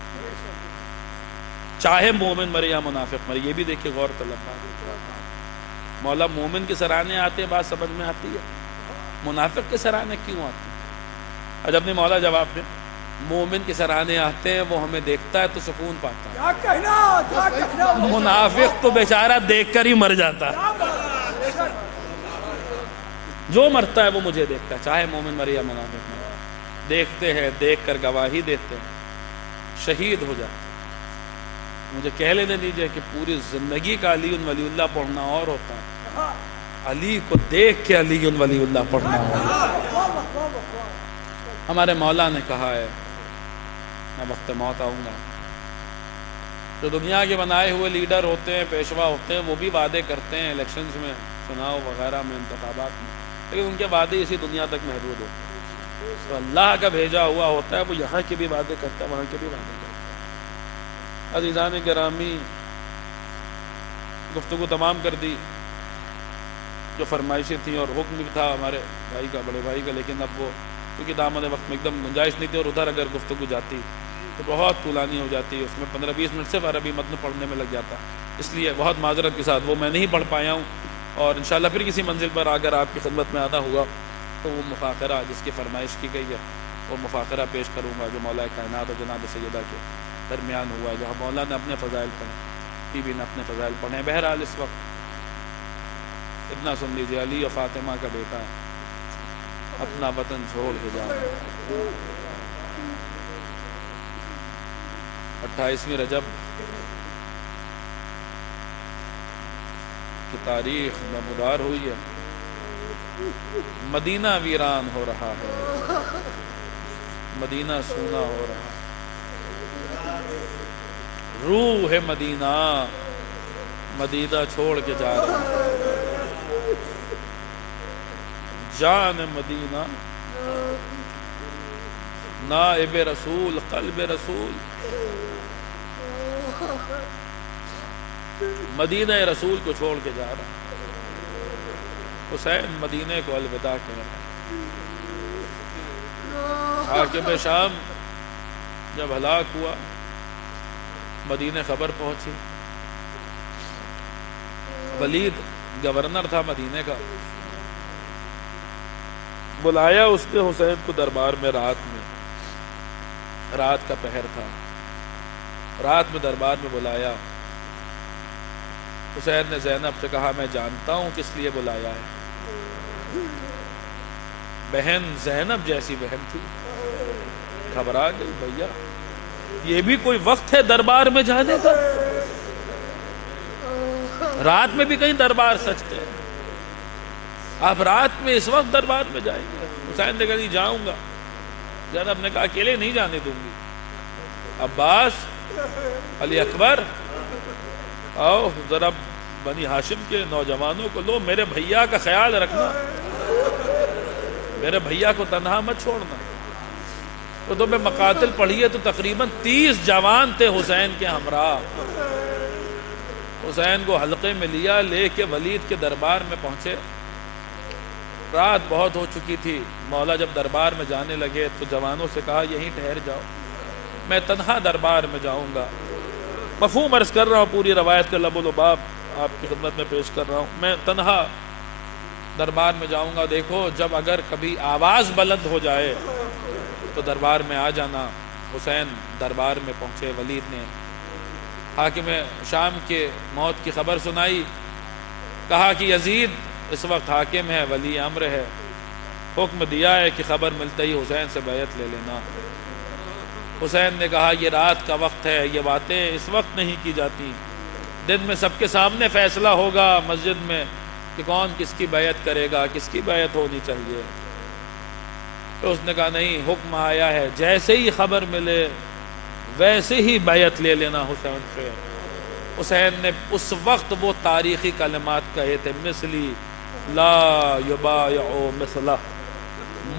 چاہے مومن مرے یا منافق مرے۔ یہ بھی دیکھیں غور طلب بات، مولا مومن کے سرانے آتے ہیں، بات سمجھ میں آتی ہے، منافق کے سرانے کیوں آتے ہیں؟ عجب نہیں مولا جواب دیں، مومن کے سرانے آتے ہیں وہ ہمیں دیکھتا ہے تو سکون پاتا ہے، منافق تو بیچارہ دیکھ کر ہی مر جاتا ہے۔ جو مرتا ہے وہ مجھے دیکھتا ہے، چاہے مومن مرے یا منافق مرے۔ دیکھتے ہیں، دیکھ کر گواہی دیتے ہیں، شہید ہو جاتے ہیں۔ مجھے کہہ لینے دیجئے کہ پوری زندگی کا علی ولی اللہ پڑھنا اور ہوتا ہے، علی کو دیکھ کے علی ولی اللہ پڑھنا ہوتا ہے۔ ہمارے مولا نے کہا ہے میں وقت موت آؤں گا، جو دنیا کے بنائے ہوئے لیڈر ہوتے ہیں، پیشوا ہوتے ہیں، وہ بھی وعدے کرتے ہیں الیکشنز میں، چناؤ وغیرہ میں، انتخابات میں، لیکن ان کے وعدے اسی دنیا تک محدود ہوتے ہیں۔ تو اللہ کا بھیجا ہوا ہوتا ہے وہ یہاں کے بھی وعدے کرتا ہے، وہاں کے بھی وعدے کرتا ہے۔ عزیزان گرامی، گفتگو تمام کر دی، جو فرمائشیں تھیں اور حکم بھی تھا ہمارے بھائی کا، بڑے بھائی کا، لیکن اب وہ کیونکہ دامن وقت میں ایک دم گنجائش نہیں تھی، اور ادھر اگر گفتگو جاتی تو بہت طولانی ہو جاتی، اس میں 15-20 منٹ صرف عربی متن پڑھنے میں لگ جاتا، اس لیے بہت معذرت کے ساتھ وہ میں نہیں پڑھ پایا ہوں، اور انشاءاللہ پھر کسی منزل پر اگر آپ کی خدمت میں آنا ہوگا تو وہ مفاخرہ جس کی فرمائش کی گئی ہے وہ مفاخرہ پیش کروں گا، جو مولا کائنات اور جناب سیدہ کے درمیان ہوا ہے، جہاں مولا نے اپنے فضائل پڑھے، بی بی نے اپنے فضائل پڑھے۔ بہرحال اس وقت اتنا سن لیجیے، علی و فاطمہ کا بیٹا اپنا وطن چھوڑ کے جا رہا ہے۔ 28ویں رجب کی تاریخ نمودار ہوئی ہے۔ مدینہ ویران ہو رہا ہے، مدینہ سونا ہو رہا ہے، روح ہے مدینہ مدینہ چھوڑ کے جا رہا ہے، جان مدینہ نائب رسول قلب رسول، مدینہ رسول کو چھوڑ کے جا رہا ہے۔ حسین مدینے کو الوداع کہہ رہا ہے۔ حاکم شام جب ہلاک ہوا، مدینے خبر پہنچی، ولید گورنر تھا مدینے کا، بلایا اس نے حسین کو دربار میں، رات کا پہر تھا، رات میں دربار میں بلایا۔ حسین نے زینب سے کہا میں جانتا ہوں کس لیے بلایا ہے۔ بہن زینب جیسی بہن تھی، گھبرا گئی، بھیا یہ بھی کوئی وقت ہے دربار میں جانے کا؟ رات میں بھی کہیں دربار سجتے ہیں، آپ رات میں اس وقت دربار میں جائیں گے؟ حسین نے کہا نہیں جاؤں گا۔ زینب نے کہا اکیلے نہیں جانے دوں گی، عباس، علی اکبر، آؤ ذرا بنی ہاشم کے نوجوانوں کو لو، میرے بھیا کا خیال رکھنا، میرے بھیا کو تنہا مت چھوڑنا۔ تو تمہیں مقاتل پڑھیے تو تقریباً 30 جوان تھے حسین کے ہمراہ۔ حسین کو حلقے میں لیا، لے کے ولید کے دربار میں پہنچے۔ رات بہت ہو چکی تھی، مولا جب دربار میں جانے لگے تو جوانوں سے کہا یہیں ٹھہر جاؤ، میں تنہا دربار میں جاؤں گا۔ مفہوم عرض کر رہا ہوں، پوری روایت کا لب و لباب آپ کی خدمت میں پیش کر رہا ہوں، میں تنہا دربار میں جاؤں گا۔ دیکھو جب اگر کبھی آواز بلند ہو جائے تو دربار میں آ جانا۔ حسین دربار میں پہنچے، ولید نے حاکم شام کے موت کی خبر سنائی، کہا کہ یزید اس وقت حاکم ہے، ولی امر ہے، حکم دیا ہے کہ خبر ملتے ہی حسین سے بیعت لے لینا۔ حسین نے کہا یہ رات کا وقت ہے، یہ باتیں اس وقت نہیں کی جاتی، دن میں سب کے سامنے فیصلہ ہوگا مسجد میں کہ کون کس کی بیعت کرے گا، کس کی بیعت ہونی چاہیے۔ تو اس نے کہا نہیں، حکم آیا ہے، جیسے ہی خبر ملے ویسے ہی بیعت لے لینا حسین سے۔ حسین نے اس وقت وہ تاریخی کلمات کہے تھے، مثلی لا یبایع مثلہ،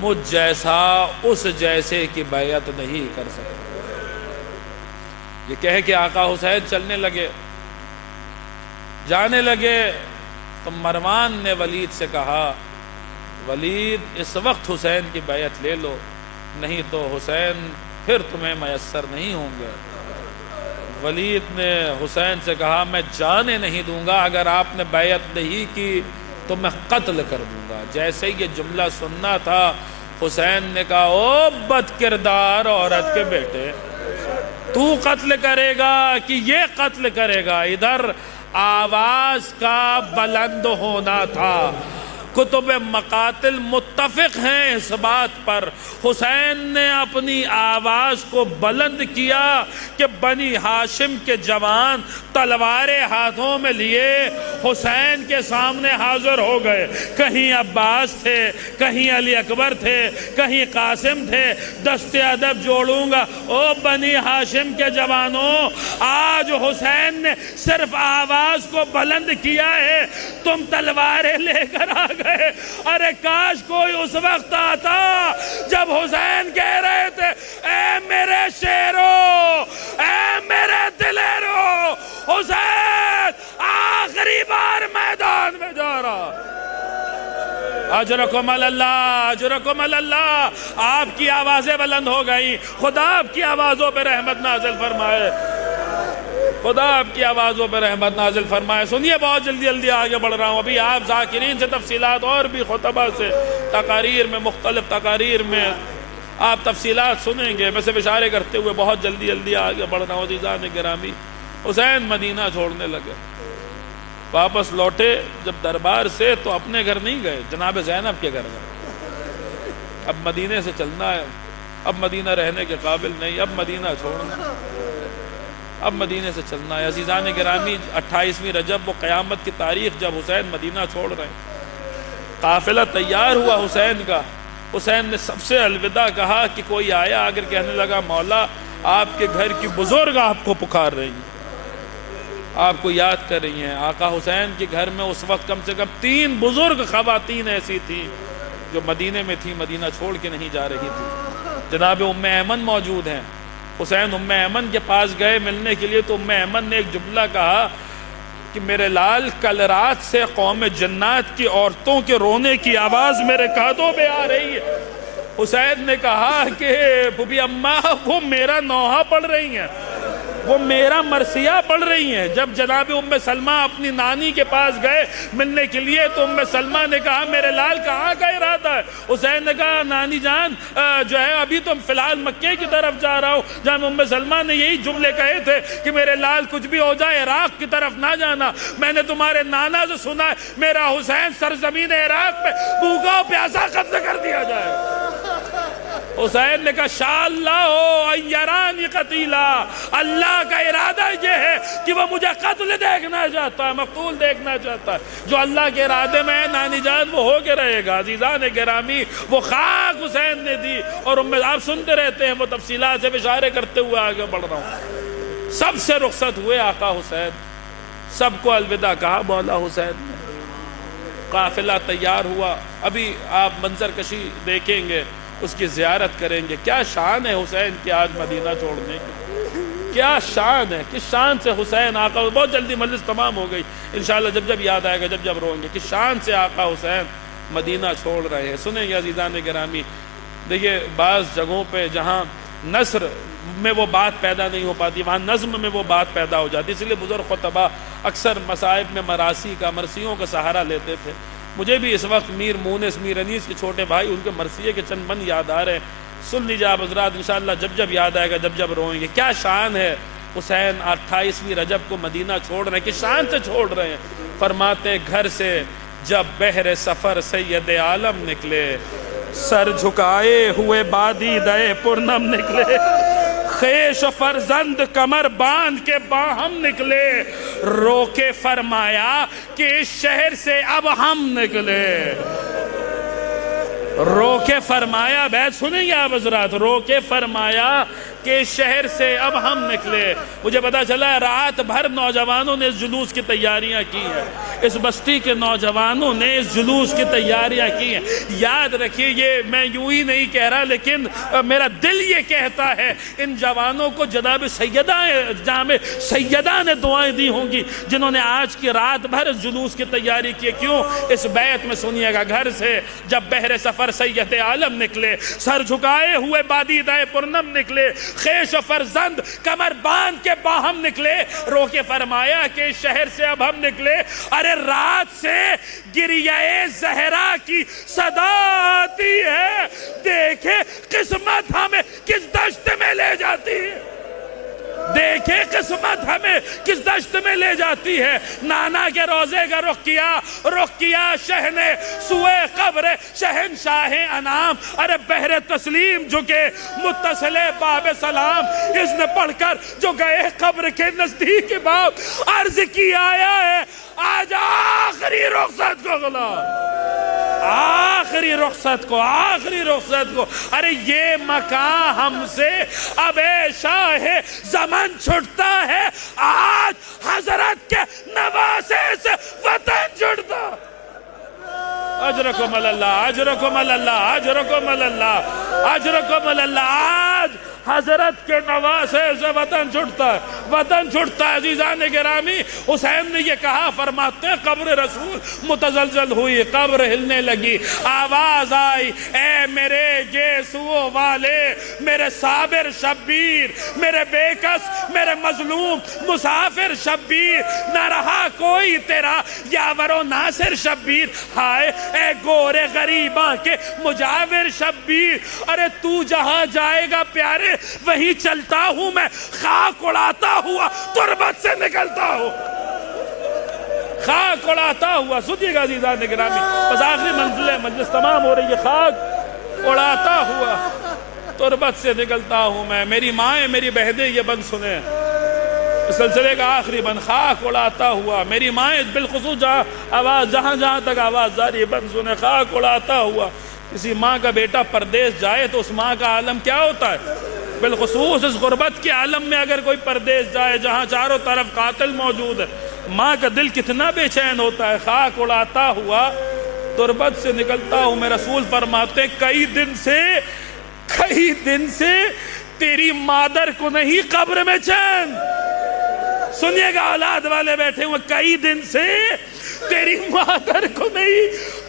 مجھ جیسا اس جیسے کی بیعت نہیں کر سکتا۔ یہ کہہ کے آقا حسین چلنے لگے، جانے لگے تو مروان نے ولید سے کہا ولید اس وقت حسین کی بیعت لے لو، نہیں تو حسین پھر تمہیں میسر نہیں ہوں گے۔ ولید نے حسین سے کہا میں جانے نہیں دوں گا، اگر آپ نے بیعت نہیں کی تو میں قتل کر دوں گا۔ جیسے یہ جملہ سننا تھا، حسین نے کہا او بد کردار عورت کے بیٹے، تو قتل کرے گا کہ یہ قتل کرے گا؟ ادھر آواز کا بلند ہونا تھا۔ کتب مقاتل متفق ہیں اس بات پر، حسین نے اپنی آواز کو بلند کیا کہ بنی ہاشم کے جوان تلواریں ہاتھوں میں لیے حسین کے سامنے حاضر ہو گئے۔ کہیں عباس تھے، کہیں علی اکبر تھے، کہیں قاسم تھے۔ دست ادب جوڑوں گا، او بنی ہاشم کے جوانوں، آج حسین نے صرف آواز کو بلند کیا ہے، تم تلواریں لے کر آ گئے۔ ارے کاش کوئی اس وقت آتا جب حسین کہہ رہے تھے اے میرے شیرو، اے میرے دلیرو، حسین آخری بار میدان میں جا رہا، اجرکم اللہ، اجرکم اللہ۔ آپ کی آوازیں بلند ہو گئیں، خدا آپ کی آوازوں پہ رحمت نازل فرمائے، خدا آپ کی آوازوں پہ رحمت نازل فرمائے۔ سنیے بہت جلدی جلدی آگے بڑھ رہا ہوں، ابھی آپ ذاکرین سے تفصیلات اور بھی خطبہ سے تقاریر میں، مختلف تقاریر میں آپ تفصیلات سنیں گے۔ میں صرف اشارے کرتے ہوئے بہت جلدی جلدی آگے بڑھ رہا ہوں۔ عزیزان گرامی، حسین مدینہ چھوڑنے لگے، واپس لوٹے جب دربار سے تو اپنے گھر نہیں گئے، جناب زینب کے گھر گئے۔ اب مدینے سے چلنا ہے، اب مدینہ رہنے کے قابل نہیں، اب مدینہ چھوڑنا۔ اب مدینے سے چلنا ہے۔ عزیزان گرامی، 28ویں رجب وہ قیامت کی تاریخ جب حسین مدینہ چھوڑ رہے ہیں، قافلہ تیار ہوا حسین کا، حسین نے سب سے الوداع کہا کہ کوئی آیا اگر کہنے لگا مولا آپ کے گھر کی بزرگ آپ کو پکار رہی ہیں، آپ کو یاد کر رہی ہیں۔ آقا حسین کے گھر میں اس وقت کم سے کم 3 بزرگ خواتین ایسی تھیں جو مدینے میں تھیں، مدینہ چھوڑ کے نہیں جا رہی تھی۔ جناب ام ایمن موجود ہیں، حسین ام ایمن کے پاس گئے ملنے کے لیے تو ام ایمن نے ایک جملہ کہا کہ میرے لال کل رات سے قوم جنات کی عورتوں کے رونے کی آواز میرے کانوں میں آ رہی ہے۔ حسین نے کہا کہ بھوبی اماں وہ میرا نوحہ پڑھ رہی ہیں، وہ میرا مرثیہ پڑھ رہی ہیں۔ جب جناب ام سلمہ اپنی نانی کے پاس گئے ملنے کے لیے تو ام سلمہ نے کہا میرے لال کہاں کا ارادہ ہے؟ حسین نے کہا نانی جان جو ہے ابھی تو فی الحال مکے کی طرف جا رہا ہوں۔ جب ام سلمہ نے یہی جملے کہے تھے کہ میرے لال کچھ بھی ہو جائے عراق کی طرف نہ جانا، میں نے تمہارے نانا سے سنا ہے میرا حسین سرزمین عراق میں بھوکا پیاسا قتل کر دیا جائے۔ حسین نے کہا شاء اللہ ہو ایرانی قتیلا، اللہ کا ارادہ یہ ہے کہ وہ مجھے قتل دیکھنا چاہتا ہے، مقتول دیکھنا چاہتا ہے۔ جو اللہ کے ارادے میں ہے نانی جان وہ ہو کے رہے گا۔ عزیزان گرامی، وہ خاک حسین نے دی اور آپ سنتے رہتے ہیں، وہ تفصیلات سے اشارے کرتے ہوئے آگے بڑھ رہا ہوں۔ سب سے رخصت ہوئے آقا حسین، سب کو الوداع کہا مولا حسین نے، قافلہ تیار ہوا۔ ابھی آپ منظر کشی دیکھیں گے، اس کی زیارت کریں گے۔ کیا شان ہے حسین کی آج مدینہ چھوڑنے کی، کیا شان ہے، کس شان سے حسین آقا، بہت جلدی مجلس تمام ہو گئی انشاءاللہ، جب یاد آئے گا جب روئیں گے، کس شان سے آقا حسین مدینہ چھوڑ رہے ہیں۔ سنیں گے عزیزان گرامی، دیکھیے بعض جگہوں پہ جہاں نثر میں وہ بات پیدا نہیں ہو پاتی وہاں نظم میں وہ بات پیدا ہو جاتی، اس لیے بزرگ خطبہ اکثر مصائب میں مراسی کا، مرثیوں کا سہارا لیتے تھے۔ مجھے بھی اس وقت میر مونس، میر انیس کے چھوٹے بھائی ان کے مرثیے کے چند بند یاد آ رہے ہیں، سن لیجیے آپ حضرات انشاءاللہ، جب یاد آئے گا جب روئیں گے۔ کیا شان ہے حسین 28ویں رجب کو مدینہ چھوڑ رہے ہیں، کس شان سے چھوڑ رہے ہیں؟ فرماتے گھر سے جب بحر سفر سید عالم نکلے، سر جھکائے ہوئے بادی دے پرنم نکلے، خیش و فرزند کمر باندھ کے باہم نکلے، رو کے فرمایا کہ اس شہر سے اب ہم نکلے۔ رو کے فرمایا، بیت سنیں گے آپ حضرات، رو کے فرمایا کہ اس شہر سے اب ہم نکلے۔ مجھے پتا چلا رات بھر نوجوانوں نے اس جلوس کی تیاریاں کی ہیں، اس بستی کے نوجوانوں نے اس جلوس کی تیاریاں کی ہیں۔ یاد رکھیے، یہ میں یوں ہی نہیں کہہ رہا لیکن میرا دل یہ کہتا ہے ان جوانوں کو جناب جامع سیدہ نے دعائیں دی ہوں گی جنہوں نے آج کی رات بھر اس جلوس کی تیاری کی۔ کیوں؟ اس بیت میں سنیے گا، گھر سے جب بحر سفر سید عالم نکلے، سر جھکائے ہوئے بادی دائے پرنم نکلے، خیش و فرزند کمر باندھ کے باہم نکلے، رو کے فرمایا کہ اس شہر سے اب ہم نکلے۔ ارے رات سے گریہ زہرا کی صدا آتی ہے، دیکھے قسمت ہمیں کس دشت میں لے جاتی ہے، دیکھے قسمت ہمیں کس دشت میں لے جاتی ہے۔ نانا کے روزے کا رخ کیا شہ نے سوئے قبر شہنشاہ انعام، ارے بحر تسلیم جھکے متصل باب سلام، اس نے پڑھ کر جو گئے قبر کے نزدیک باب، عرض کی آیا ہے آج آخری رخصت کو غلام، آخری رخصت کو، ارے یہ مکان ہم سے اب اے شاہ زمن چھٹتا ہے، آج حضرت کے نواسے سے وطن چھٹتا۔ اجرکم اللہ، اجرکم اللہ، اجرکم اللہ، اجرکم اللہ، آج حضرت کے نواسے سے وطن چھٹتا ہے۔ عزیزان گرامی، حسین نے یہ کہا، فرماتے ہیں قبر رسول متزلزل ہوئی، قبر ہلنے لگی، آواز آئی اے میرے گیسو والے، میرے صابر شبیر، میرے بے کس، میرے مظلوم مسافر شبیر، نہ رہا کوئی تیرا یاور و ناصر شبیر، ہائے اے گورے غریباں کے مجاور شبیر، ارے تو جہاں جائے گا پیارے وہی چلتا ہوں میں، خاک اڑاتا ہوا تربت سے نکلتا ہوں، خاک اڑاتا ہوا۔ سنیے گا عزیزان گرامی، بس آخری منزل ہے، مجلس تمام ہو رہی ہے، خاک اڑاتا ہوا تربت سے نکلتا ہوں میں۔ میری مائیں، میری بہنیں یہ بند سنیں، اس سلسلے کا آخری بند خاک اڑاتا ہوا، میری مائیں بالخصوص جہاں جہاں تک آواز جاری بند سنے، خاک اڑاتا ہوا. کسی ماں کا بیٹا پردیس جائے تو اس ماں کا عالم کیا ہوتا ہے؟ بالخصوص اس غربت کے عالم میں اگر کوئی پردیس جائے جہاں چاروں طرف قاتل موجود ہے، ماں کا دل کتنا بے چین ہوتا ہے. خاک اڑاتا ہوا تربت سے نکلتا ہوں میں، رسول فرماتے کئی دن سے تیری مادر کو نہیں قبر میں چین. سنیے گا اولاد والے بیٹھے ہوئے، کئی دن سے تیری مادر کو نہیں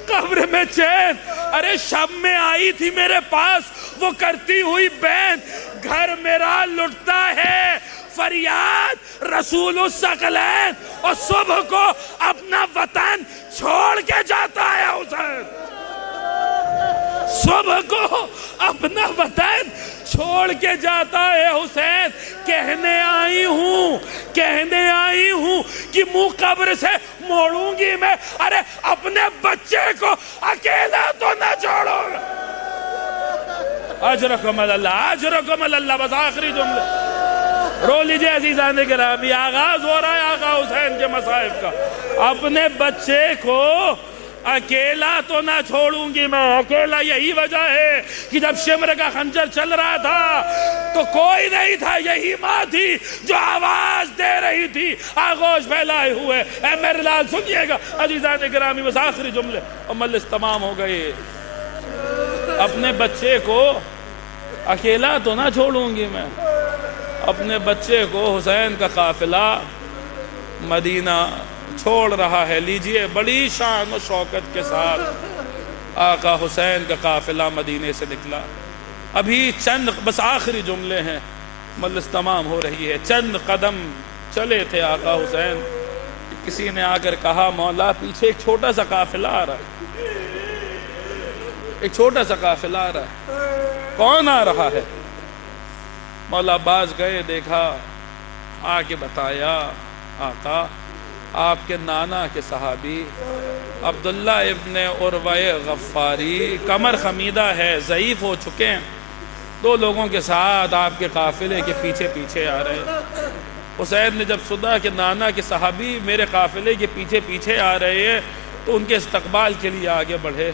قبر میں چین. ارے شب میں آئی تھی میرے پاس وہ کرتی ہوئی بین، گھر میرا لٹتا ہے فریاد رسول الثقلین، اور صبح کو اپنا وطن چھوڑ کے جاتا ہے حسین. صبح کو اپنا وطن چھوڑ کے جاتا ہے حسین. کہنے آئی ہوں کہ منہ قبر سے موڑوں گی میں. ارے اپنے بچے کو اکیلا تو نہ چھوڑو. اجرکم اللہ. بس آخری جملے رو لیجئے عزیزان گرامی. آغاز ہو رہا ہے آقا حسین کے مصائب کا. اپنے بچے کو اکیلا تو نہ چھوڑوں گی میں. اکیلا یہی وجہ ہے کہ جب شمر کا خنجر چل رہا تھا تو کوئی نہیں تھا، یہی ماں تھی جو آواز دے رہی تھی آغوش پھیلائے ہوئے. اے میرے لال سنیے گا عزیزان گرامی، بس آخری جملے اور مجلس تمام ہو گئی. اپنے بچے کو اکیلا تو نہ چھوڑوں گی میں. اپنے بچے کو حسین کا قافلہ مدینہ چھوڑ رہا ہے. لیجئے بڑی شان و شوکت کے ساتھ آقا حسین کا قافلہ مدینے سے نکلا. ابھی چند بس آخری جملے ہیں، مجلس تمام ہو رہی ہے. چند قدم چلے تھے آقا حسین، کسی نے آ کر کہا مولا پیچھے ایک چھوٹا سا قافلہ آ رہا ہے. ایک چھوٹا سا قافلہ آ رہا ہے، کون آ رہا ہے؟ مولا باز گئے، دیکھا، آ کے بتایا آقا آپ کے نانا کے صحابی عبداللہ ابن عروہ غفاری کمر خمیدہ ہے، ضعیف ہو چکے ہیں، 2 لوگوں کے ساتھ آپ کے قافلے کے پیچھے آ رہے ہیں. حسین نے جب سنا کہ نانا کے صحابی میرے قافلے کے پیچھے آ رہے ہیں تو ان کے استقبال کے لیے آگے بڑھے.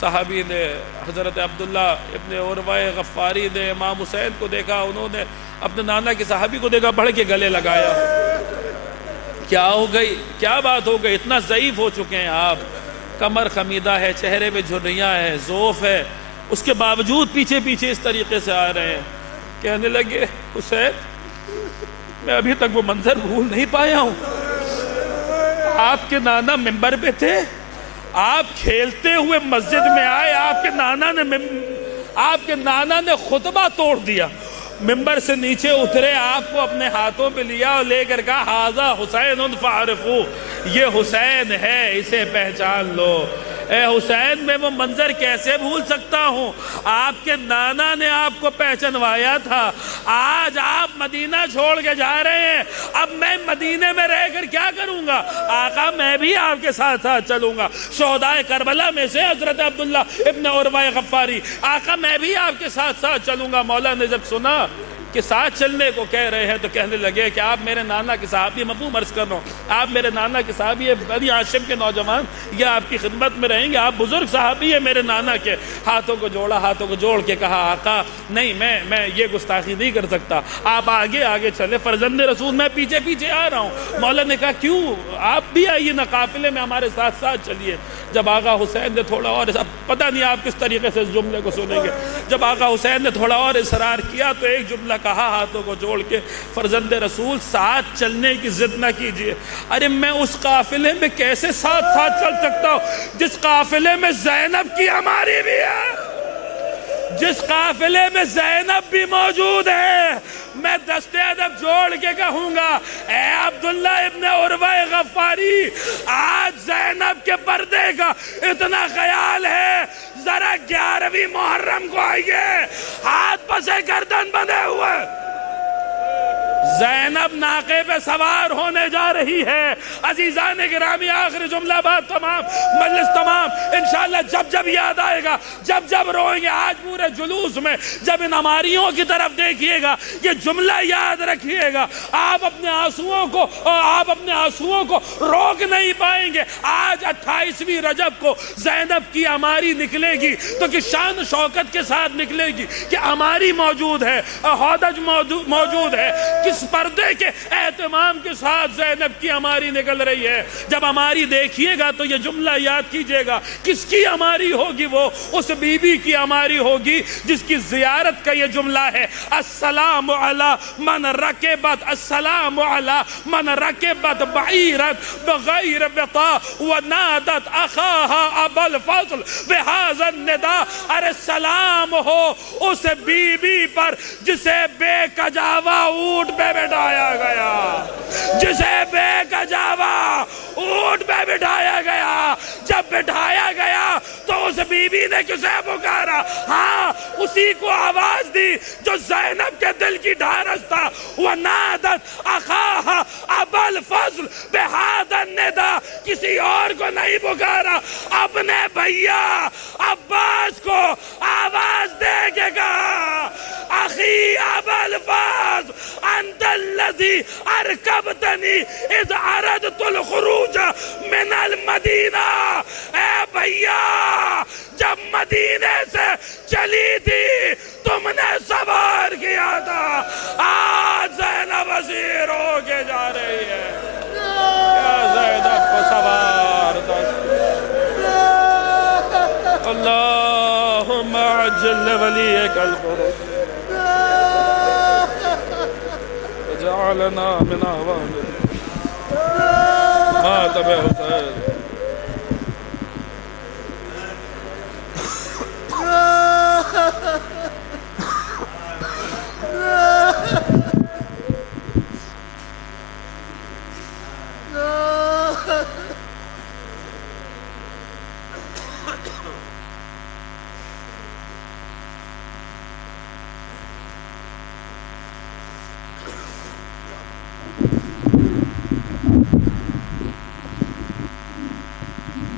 صحابی نے حضرت عبداللہ ابن عروہ غفاری نے امام حسین کو دیکھا، انہوں نے اپنے نانا کے صحابی کو دیکھا، بڑھ کے گلے لگایا. کیا ہو گئی؟ کیا بات ہو گئی؟ اتنا ضعیف ہو چکے ہیں آپ، کمر خمیدہ ہے، چہرے پہ جھریاں ہے، ضعف ہے، اس کے باوجود پیچھے اس طریقے سے آ رہے ہیں. کہنے لگے حسین میں ابھی تک وہ منظر بھول نہیں پایا ہوں. آپ کے نانا ممبر پہ تھے، آپ کھیلتے ہوئے مسجد میں آئے، آپ کے نانا نے خطبہ توڑ دیا، ممبر سے نیچے اترے، آپ کو اپنے ہاتھوں پہ لیا اور لے کر کہا ھذا حسین فاعرفو، یہ حسین ہے، اسے پہچان لو. اے حسین میں وہ منظر کیسے بھول سکتا ہوں؟ آپ کے نانا نے آپ کو پہچانوایا تھا. آج آپ مدینہ چھوڑ کے جا رہے ہیں، اب میں مدینے میں رہ کر کیا کروں گا؟ آقا میں بھی آپ کے ساتھ چلوں گا. شہدائے کربلا میں سے حضرت عبداللہ ابن عروہ غفاری، آقا میں بھی آپ کے ساتھ چلوں گا. مولا نے جب سنا کہ ساتھ چلنے کو کہہ رہے ہیں تو کہنے لگے کہ آپ میرے نانا کے صحابی، مفہوم عرض کر رہا ہوں، آپ میرے نانا کے صحابی ہیں، بنی ہاشم کے نوجوان، یہ آپ کی خدمت میں رہیں گے، آپ بزرگ صحابی ہیں میرے نانا کے. ہاتھوں کو جوڑ کے کہا آقا نہیں، میں یہ گستاخی نہیں کر سکتا، آپ آگے چلے، فرزند رسول میں پیچھے آ رہا ہوں. مولا نے کہا کیوں؟ آپ بھی آئیے نا، قافلے میں ہمارے ساتھ چلیے. جب آقا حسین نے تھوڑا اور پتہ نہیں آپ کس طریقے سے اس جملے کو سنیں گے، جب آقا حسین نے تھوڑا اور اصرار کیا تو ایک جملہ کہا ہاتھوں کو جوڑ کے، فرزند رسول ساتھ چلنے کی ضد نہ کیجئے. ارے میں اس قافلے میں کیسے ساتھ چل سکتا ہوں جس قافلے میں زینب کی ہماری بھی ہے، جس قافلے میں زینب بھی موجود ہے. میں دستے ادب جوڑ کے کہوں گا، اے عبداللہ ابن عروہ غفاری، آج زینب کے پردے کا اتنا خیال ہے، ذرا 11ویں محرم کو آئیے، ہاتھ پسے گردن بندھے ہوئے، زینب ناقے پہ سوار ہونے جا رہی ہے. عزیزان گرامی آخری جملہ بات تمام، مجلس تمام. انشاءاللہ جب جب یاد آئے گا، جب جب روئیں گے، آج پورے جلوس میں جب ان ہماریوں کی طرف دیکھیے گا یہ جملہ یاد رکھیے گا. آپ اپنے آنسوؤں کو روک نہیں پائیں گے. آج 28ویں رجب کو زینب کی ہماری نکلے گی تو کہ شان شوکت کے ساتھ نکلے گی کہ ہماری موجود ہے، ہودج موجود ہے. کس پردے کے اہتمام کے ساتھ زینب کی ہماری نکل رہی ہے. جب ہماری دیکھیے گا تو یہ جملہ یاد کیجئے گا. کس کی ہماری ہوگی؟ وہ اس بی بی کی ہماری ہوگی جس کی زیارت کا یہ جملہ ہے: السلام علی من رکبت، السلام علی من رکبت بعیرت بغیر وطا ونادت اخاها ابا الفضل بهذا النداء. ارے سلام ہو اس بی بی پر جسے بے کجاوا اونٹ پہ بٹھایا گیا، جسے بے کجاوا اونٹ پہ بٹھایا گیا. جب بٹھایا گیا تو اس بی بی نے کسے پکارا؟ ہاں، اسی کو آواز دی جو زینب کے دل کی ڈھارس تھا. وَنَادَتْ أَخَاهَا أَبَا الْفَضْلِ بِهَذَا النِّدَاء. کسی اور کو نہیں پکارا، اپنے بھیا عباس کو آواز دے کے کہا: اخی ابا الفضل انت الذی ارکبتنی اذ اردت الخروج من المدینہ. اے بھیا، جب مدینے سے چلی تھی تم نے سوار کیا تھا. آج زینب اسیر ہو کے جا رہی ہے. کیا زینب کو سوار تھا. اللہم عجل ولیک الخروج وجعلنا من اعوانه. ماتم حسین.